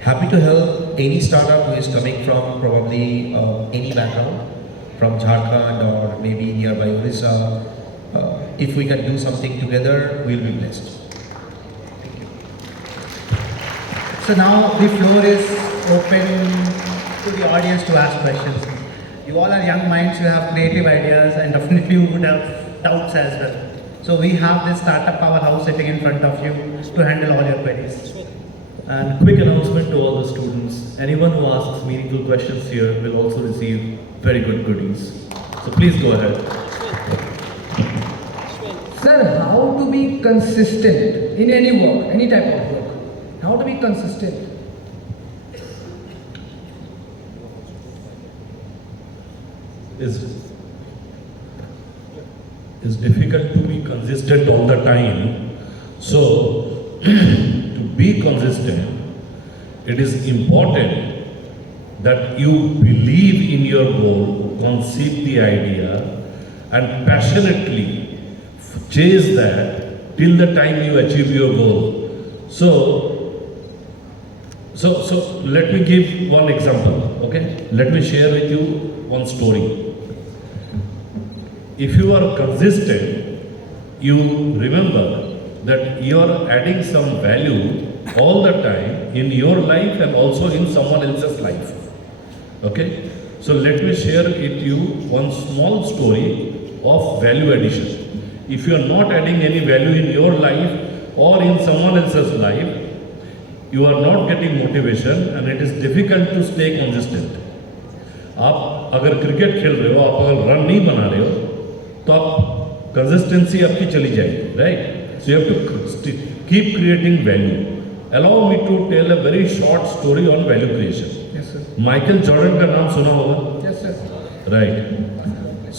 Happy to help any startup who is coming from probably any background, from Jharkhand or maybe nearby Orissa. If we can do something together, we'll be blessed. So now the floor is open to the audience to ask questions. You all are young minds, you have creative ideas, and definitely you would have doubts as well. So we have this startup powerhouse sitting in front of you to handle all your queries. And quick announcement to all the students, anyone who asks meaningful questions here will also receive very good goodies. So please go ahead. Sir, how to be consistent in any work, any type of work? How to be consistent? Is difficult to be consistent all the time. So to be consistent, it is important that you believe in your goal, conceive the idea, and passionately chase that till the time you achieve your goal. So let me give one example, okay? Let me share with you one story. If you are consistent, you remember that you are adding some value all the time in your life and also in someone else's life. Okay? So let me share with you one small story of value addition. If you are not adding any value in your life or in someone else's life, you are not getting motivation and it is difficult to stay consistent. आप अगर cricket खेल रहे हो, आप अगर run नहीं बना रहे हो, तो आप कंसिस्टेंसी आपकी चली जाएगी, right? So you have to keep creating value. Allow me to tell a very short story on value creation. Michael Jordan का नाम सुना होगा? Yes, sir. Right.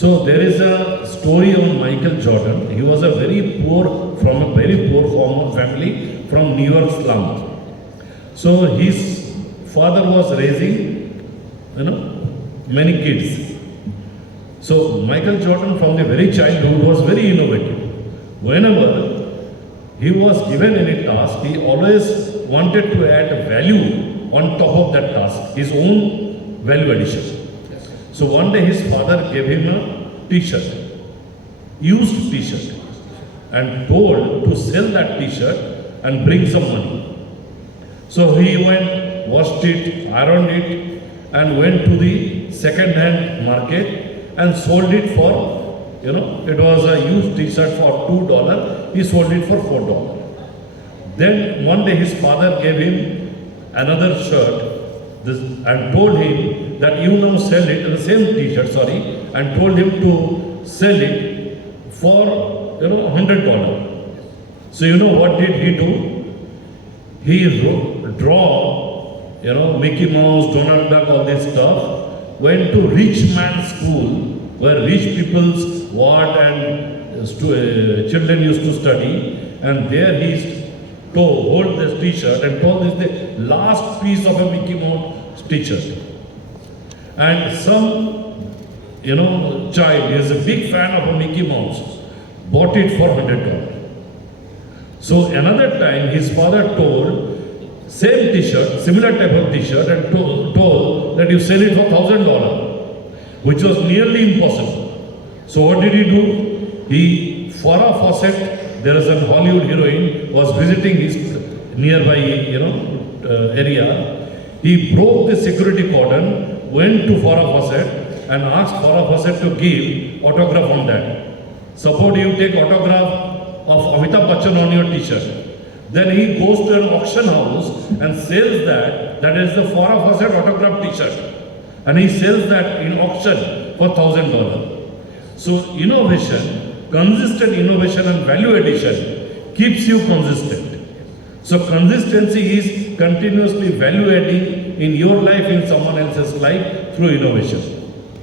So there is a story on Michael Jordan. He was a very poor, from a very poor family from New York slum. So his father was raising, many kids. So Michael Jordan from the very childhood was very innovative. Whenever he was given any task, he always wanted to add value on top of that task, his own value addition. So one day his father gave him a t-shirt, used t-shirt, and told to sell that t-shirt and bring some money. So he went, washed it, ironed it, and went to the second-hand market and sold it for, it was a used t-shirt for $2, he sold it for $4. Then one day his father gave him another shirt and told him that you now sell it, the same t-shirt, and told him to sell it for, $100. So what did he do? He draw, Mickey Mouse, Donald Duck, all this stuff, went to rich man's school where rich people's ward and children used to study, and there he hold this t-shirt and told this the last piece of a Mickey Mouse t-shirt. And some, child is a big fan of a Mickey Mouse, bought it for $100. So another time his father told, same t-shirt, similar type of t-shirt, and told that you sell it for $1,000, which was nearly impossible. So what did he do? Farrah Fawcett, there is a Hollywood heroine, was visiting his nearby, area. He broke the security cordon, went to Farrah Fawcett and asked Farrah Fawcett to give autograph on that. Suppose you take autograph of Amitabh Bachchan on your t-shirt. Then he goes to an auction house and sells that is the Farrah Fawcett autograph t-shirt. And he sells that in auction for $1,000. So innovation, consistent innovation and value addition keeps you consistent. So consistency is continuously value adding in your life, in someone else's life through innovation.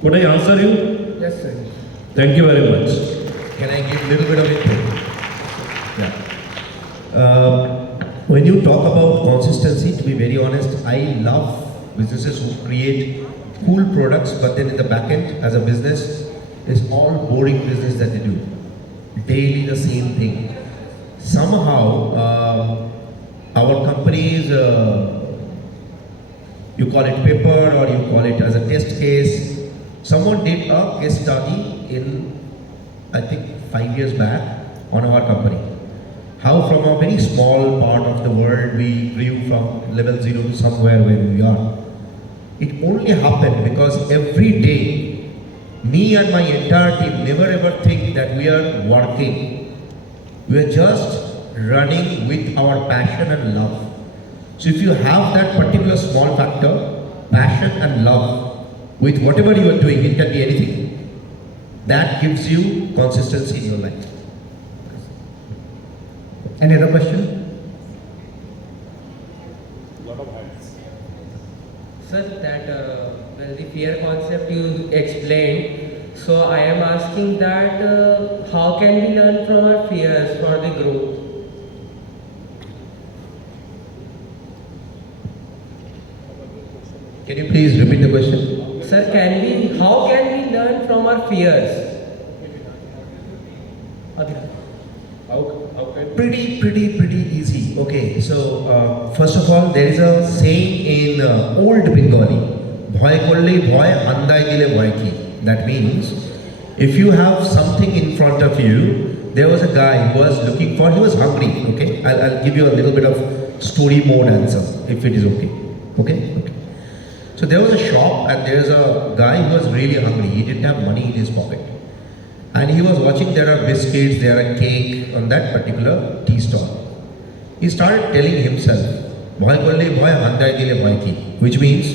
Could I answer you? Yes, sir. Thank you very much. Can I give a little bit of input? When you talk about consistency, to be very honest, I love businesses who create cool products, but then in the back end, as a business, it's all boring business that they do. Daily the same thing. Somehow, our companies, you call it paper or you call it as a test case. Someone did a case study in, I think, 5 years back on our company. How from a very small part of the world we grew from level 0 to somewhere where we are. It only happened because every day, me and my entire team never ever think that we are working. We are just running with our passion and love. So if you have that particular small factor, passion and love, with whatever you are doing, it can be anything, that gives you consistency in your life. Any other question? Sir, that well, the fear concept you explained. So I am asking that how can we learn from our fears for the growth? Can you please repeat the question? Sir, how can we learn from our fears? How can Pretty easy. Okay, so first of all, there is a saying in old Bengali, "Bhoy korle bhoy, andai dile bhoy ki." That means, if you have something in front of you, there was a guy who was looking for, he was hungry. Okay, I'll give you a little bit of story mode answer, if it is okay. Okay. So there was a shop and there's a guy who was really hungry. He didn't have money in his pocket. And he was watching there are biscuits, there are cake on that particular tea stall. He started telling himself, "Bhoy korle bhoy, handai dile bhoy ki," which means,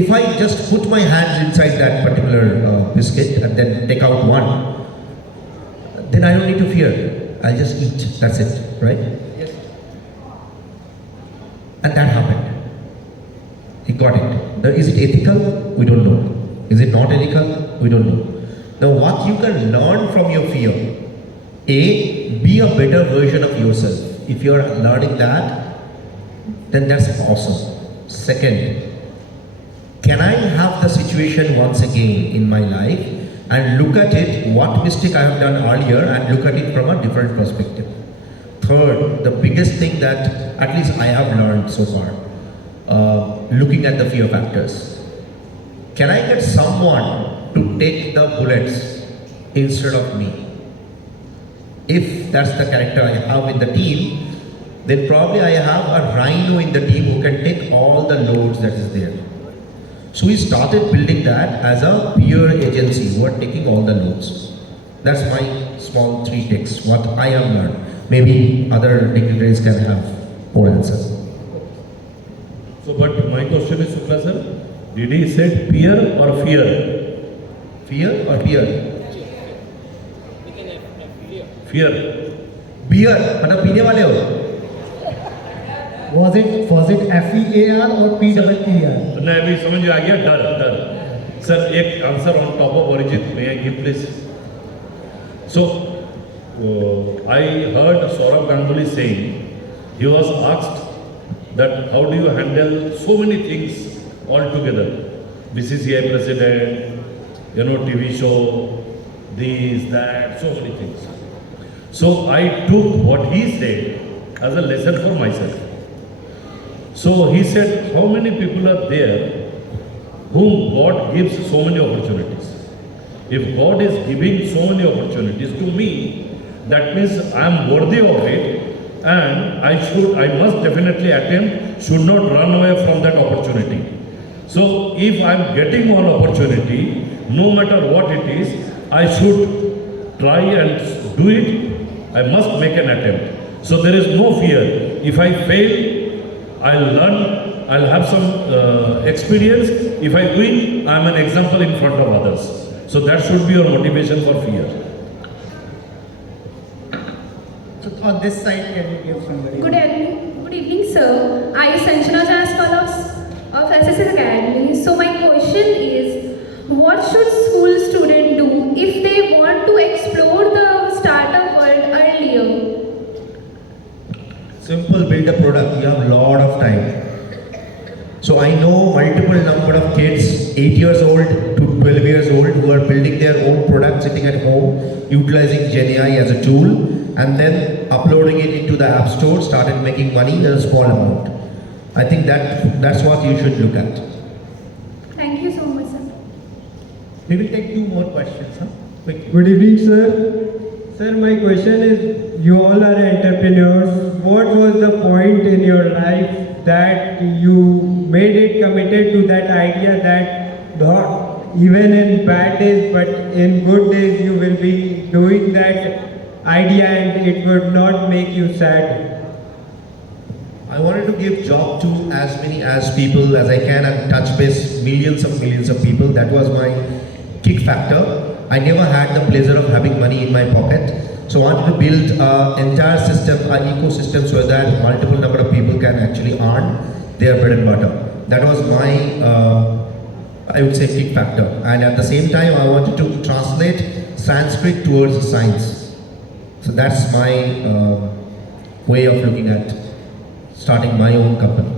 if I just put my hands inside that particular biscuit and then take out one, then I don't need to fear. I'll just eat. That's it, right? Yes. And that happened. He got it. Now, is it ethical? We don't know. Is it not ethical? We don't know. Now, what you can learn from your fear, A, be a better version of yourself. If you are learning that, then that's awesome. Second, can I have the situation once again in my life and look at it, what mistake I have done earlier, and look at it from a different perspective. Third, the biggest thing that at least I have learned so far, looking at the fear factors. Can I get someone to take the bullets instead of me? If that's the character I have in the team, then probably I have a rhino in the team who can take all the loads that is there. So we started building that as a peer agency who are taking all the loads. That's my small 3 takes, what I have learned. Maybe other dignitaries can have more answers. So, but my question is, Shukla sir, did he say peer or fear? Fear or peer? Fear. Beer, मतलब पीने वाले हो? Was it FEAR or PEER? नहीं अभी समझ में आ गया, डर. Sir, एक answer on top of Arijit, may I give please? So, I heard Saurabh Ganguly saying, he was asked that how do you handle so many things all together? BCCI president, TV show, this, that, so many things. So I took what he said as a lesson for myself. So he said, how many people are there whom God gives so many opportunities? If God is giving so many opportunities to me, that means I am worthy of it, and I must definitely attempt, should not run away from that opportunity. So if I am getting one opportunity, no matter what it is, I should try and do it. I must make an attempt. So there is no fear. If I fail, I'll learn, I'll have some experience. If I win, I'm an example in front of others. So that should be your motivation for fear. So on this side, can you give somebody? Good evening, sir. I am Sanjana Jaspal of SSS Academy. So my question is, what should school students do if they want to explore the startup world earlier? Simple, build a product. You have a lot of time. So I know multiple number of kids, 8 years old to 12 years old, who are building their own product sitting at home, utilizing GenAI as a tool and then uploading it into the app store, started making money in a small amount. I think that's what you should look at. Thank you so much, sir. We will take 2 more questions, huh? Quickly. Good evening, sir. Sir, my question is, you all are entrepreneurs. What was the point in your life that you made it committed to that idea that not even in bad days but in good days you will be doing that idea and it would not make you sad? I wanted to give job to as many as people as I can and touch base millions of people. That was my kick factor. I never had the pleasure of having money in my pocket. So I wanted to build an entire system, an ecosystem so that multiple number of people can actually earn their bread and butter. That was my, I would say, kick factor. And at the same time, I wanted to translate Sanskrit towards science. So that's my way of looking at starting my own company.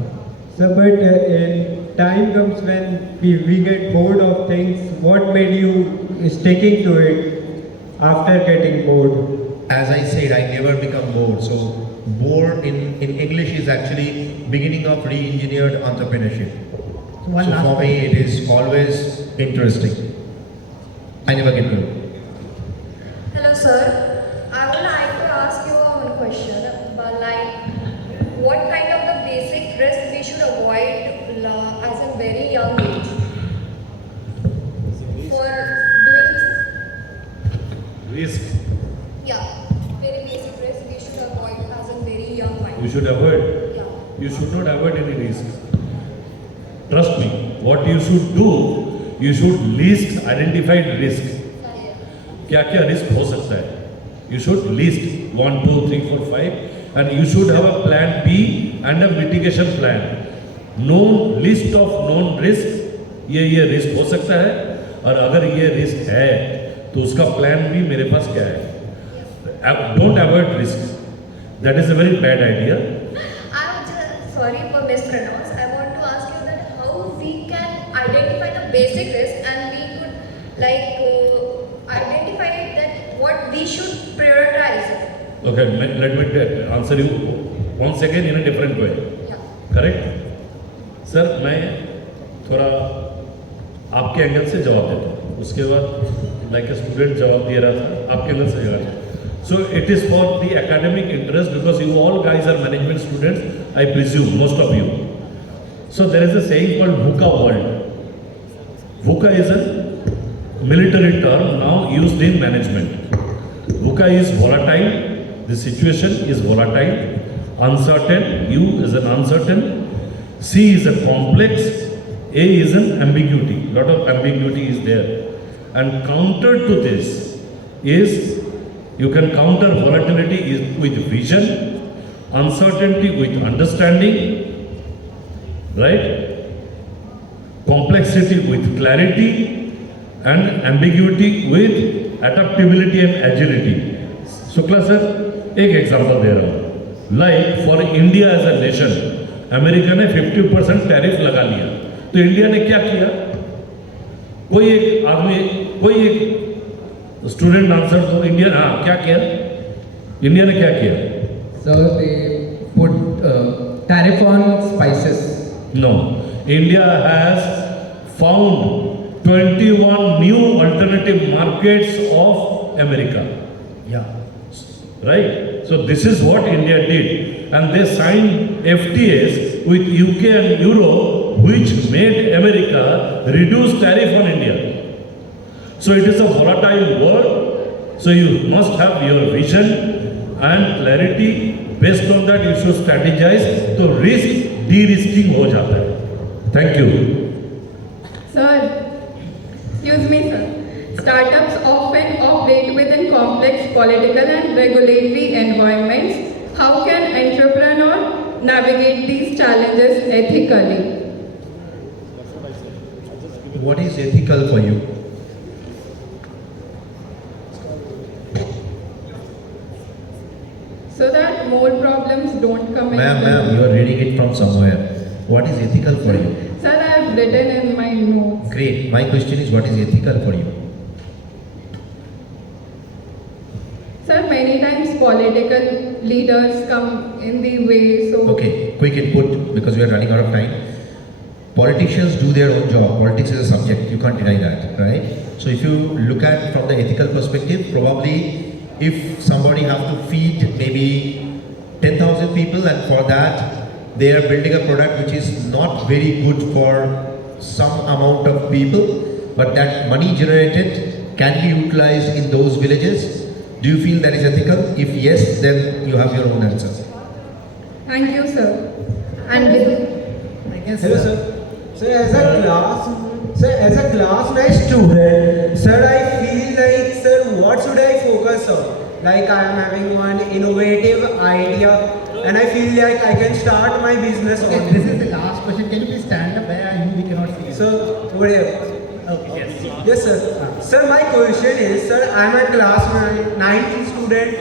So, but in time comes when we get bored of things. What made you sticking to it after getting bored? As I said, I never become bored. So bored in English is actually beginning of re-engineered entrepreneurship. One So last for me, it is always interesting. I never get bored. Hello, sir. I would like to ask you one question. But what kind of the basic risk we should avoid as a very young age for doing? Risk. Yeah, very basic risk we should avoid as a very young mind. You should avoid. Yeah. You should not avoid any risk. Trust me. What you should do, you should list identified risk. क्या क्या risk हो सकता है? You should list 1, 2, 3, 4, 5, and you should have a plan B and a mitigation plan. Known list of known risk. ये risk हो सकता है, और अगर ये risk है, तो उसका plan B मेरे पास क्या है? Don't avoid risks. That is a very bad idea. I'm just sorry for mispronounce. I want to ask you that how we can identify the basic risk and we could identify that what we should prioritize. Okay, let me answer you once again in a different way. Yeah. Correct? Sir, मैं थोड़ा आपके angle से जवाब देता हूँ. उसके बाद like a student जवाब दे रहा था, आपके एंगल से जवाब. So it is for the academic interest because you all guys are management students, I presume, most of you. So there is a saying called VUCA world. VUCA is a military term now used in management. VUCA is volatile, the situation is volatile, uncertain, U is an uncertain, C is a complex, A is an ambiguity, lot of ambiguity is there. And counter to this is, you can counter volatility with vision, uncertainty with understanding, right? Complexity with clarity, and ambiguity with adaptability and agility. Shukla sir, एक example दे रहा हूँ. Like for India as a nation, America ने 50% tariff लगा लिया. तो India ने क्या किया? कोई एक आदमी, कोई एक स्टूडेंट आंसर दो. इंडिया हाँ क्या किया? इंडिया ने क्या किया? So they put tariff on spices. No. India has found 21 new alternative markets of America. Yeah. Right? So this is what India did. And they signed FTAs with UK and Europe, which made America reduce tariff on India. So it is a volatile world. So you must have your vision and clarity. Based on that, you should strategize. So risk de-risking हो जाता है. Thank you. Sir, excuse me, sir. Startups often operate within complex political and regulatory environments. How can entrepreneur navigate these challenges ethically? What is ethical for you? So that more problems don't come in. Ma'am, you are reading it from somewhere. What is ethical for you? Sir, I have written in my notes. Great. My question is, what is ethical for you? Sir, many times political leaders come in the way. So Okay, quick input because we are running out of time. Politicians do their own job. Politics is a subject, you can't deny that, right? So if you look at from the ethical perspective, probably if somebody have to feed maybe 10,000 people and for that they are building a product which is not very good for some amount of people, but that money generated can be utilized in those villages, do you feel that is ethical? If yes, then you have your own answer. thank you, sir. And with Hello, sir. Sir, as a class nice student, sir, I feel like, sir, what should I focus on? Like I am having one innovative idea, and I feel like I can start my business on Okay, this is the last question. Can you please stand up where we cannot see you? So, whatever. Okay, yes. Yes, sir. Sir, my question is, sir, I am a class 9th student,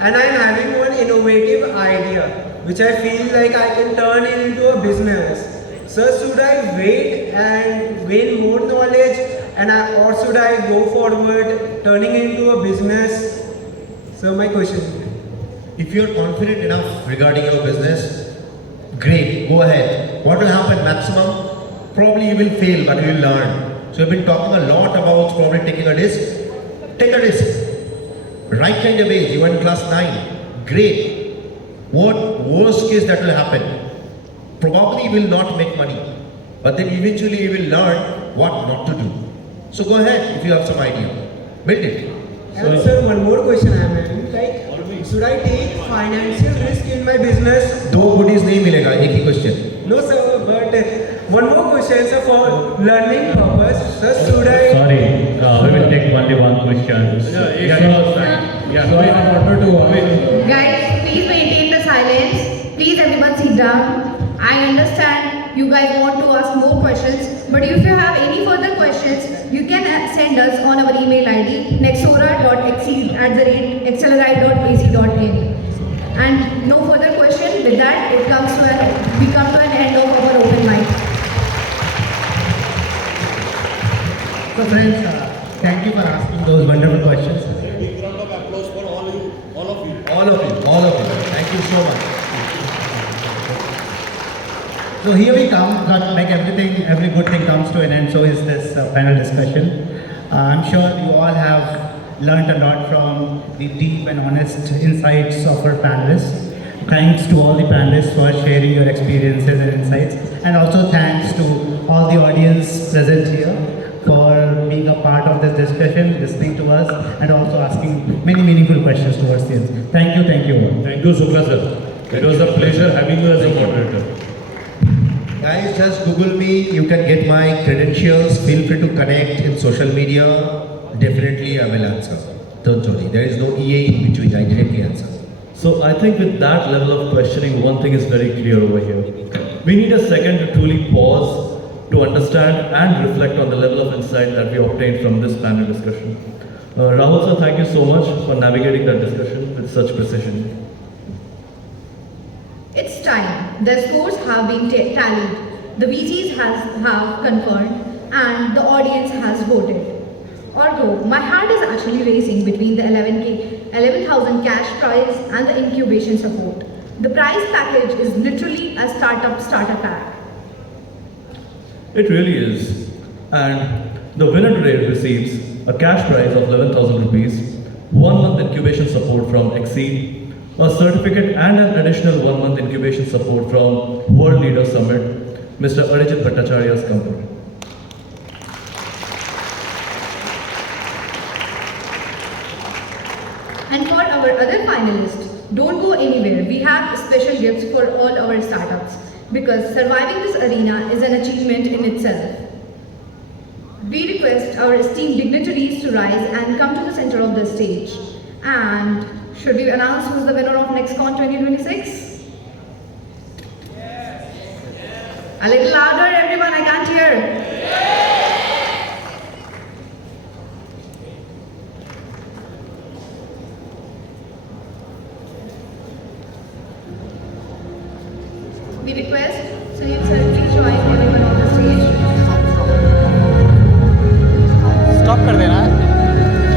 and I am having one innovative idea, which I feel like I can turn it into a business. Sir, should I wait and gain more knowledge, or should I go forward, turning into a business? So, my question. If you are confident enough regarding your business, great, go ahead. What will happen maximum? Probably you will fail, but you will learn. So you've been talking a lot about probably taking a risk. Take a risk. Right kind of age, you are in class 9. Great. What worst case that will happen? Probably you will not make money. But then eventually you will learn what not to do. So go ahead if you have some idea. Build it. And sir, one more question I am having. Like, should I take financial risk in my business? दो goodies नहीं मिलेगा, एक ही question. No, sir, but one more question, sir, for learning purpose. Sir, should I? Sorry, we will take only one question. Sorry, I wanted to guys, please maintain the silence. Please everyone sit down. I understand you guys want to ask more questions, but if you have any further questions, you can send us on our email ID nexora.exceed@accelerate.ac.in. And no further question. With that, we come to an end of our open mic. So friends, thank you for asking those wonderful questions. All of you. Thank you so much. So here we come, like everything, every good thing comes to an end, so is this panel discussion. I'm sure you all have learned a lot from the deep and honest insights of our panelists. Thanks to all the panelists for sharing your experiences and insights. And also thanks to all the audience present here for being a part of this discussion, listening to us, and also asking many meaningful questions towards the end. Thank you all. Thank you, Shukla sir. It was a pleasure having you as a moderator. Guys, just Google me. You can get my credentials. Feel free to connect in social media. Definitely, I will answer. Don't worry. There is no EA in between. I directly answer. So I think with that level of questioning, one thing is very clear over here. We need a second to truly pause, to understand and reflect on the level of insight that we obtained from this panel discussion. Rahul sir, thank you so much for navigating that discussion with such precision. It's time. The scores have been tallied. The VCs have confirmed and the audience has voted. Although my heart is actually racing between the 11,000 cash prize and the incubation support. The prize package is literally a starter pack. It really is. And the winner today receives a cash prize of 11,000 rupees, 1 month incubation support from Exceed, a certificate and an additional 1 month incubation support from World Leaders Summit, Mr. Arijit Bhattacharya's company. And for our other finalists, don't go anywhere. We have special gifts for all our startups because surviving this arena is an achievement in itself. We request our esteemed dignitaries to rise and come to the center of the stage. And should we announce who's the winner of NextCon 2026? A little louder, everyone, I can't hear. We request Sunil sir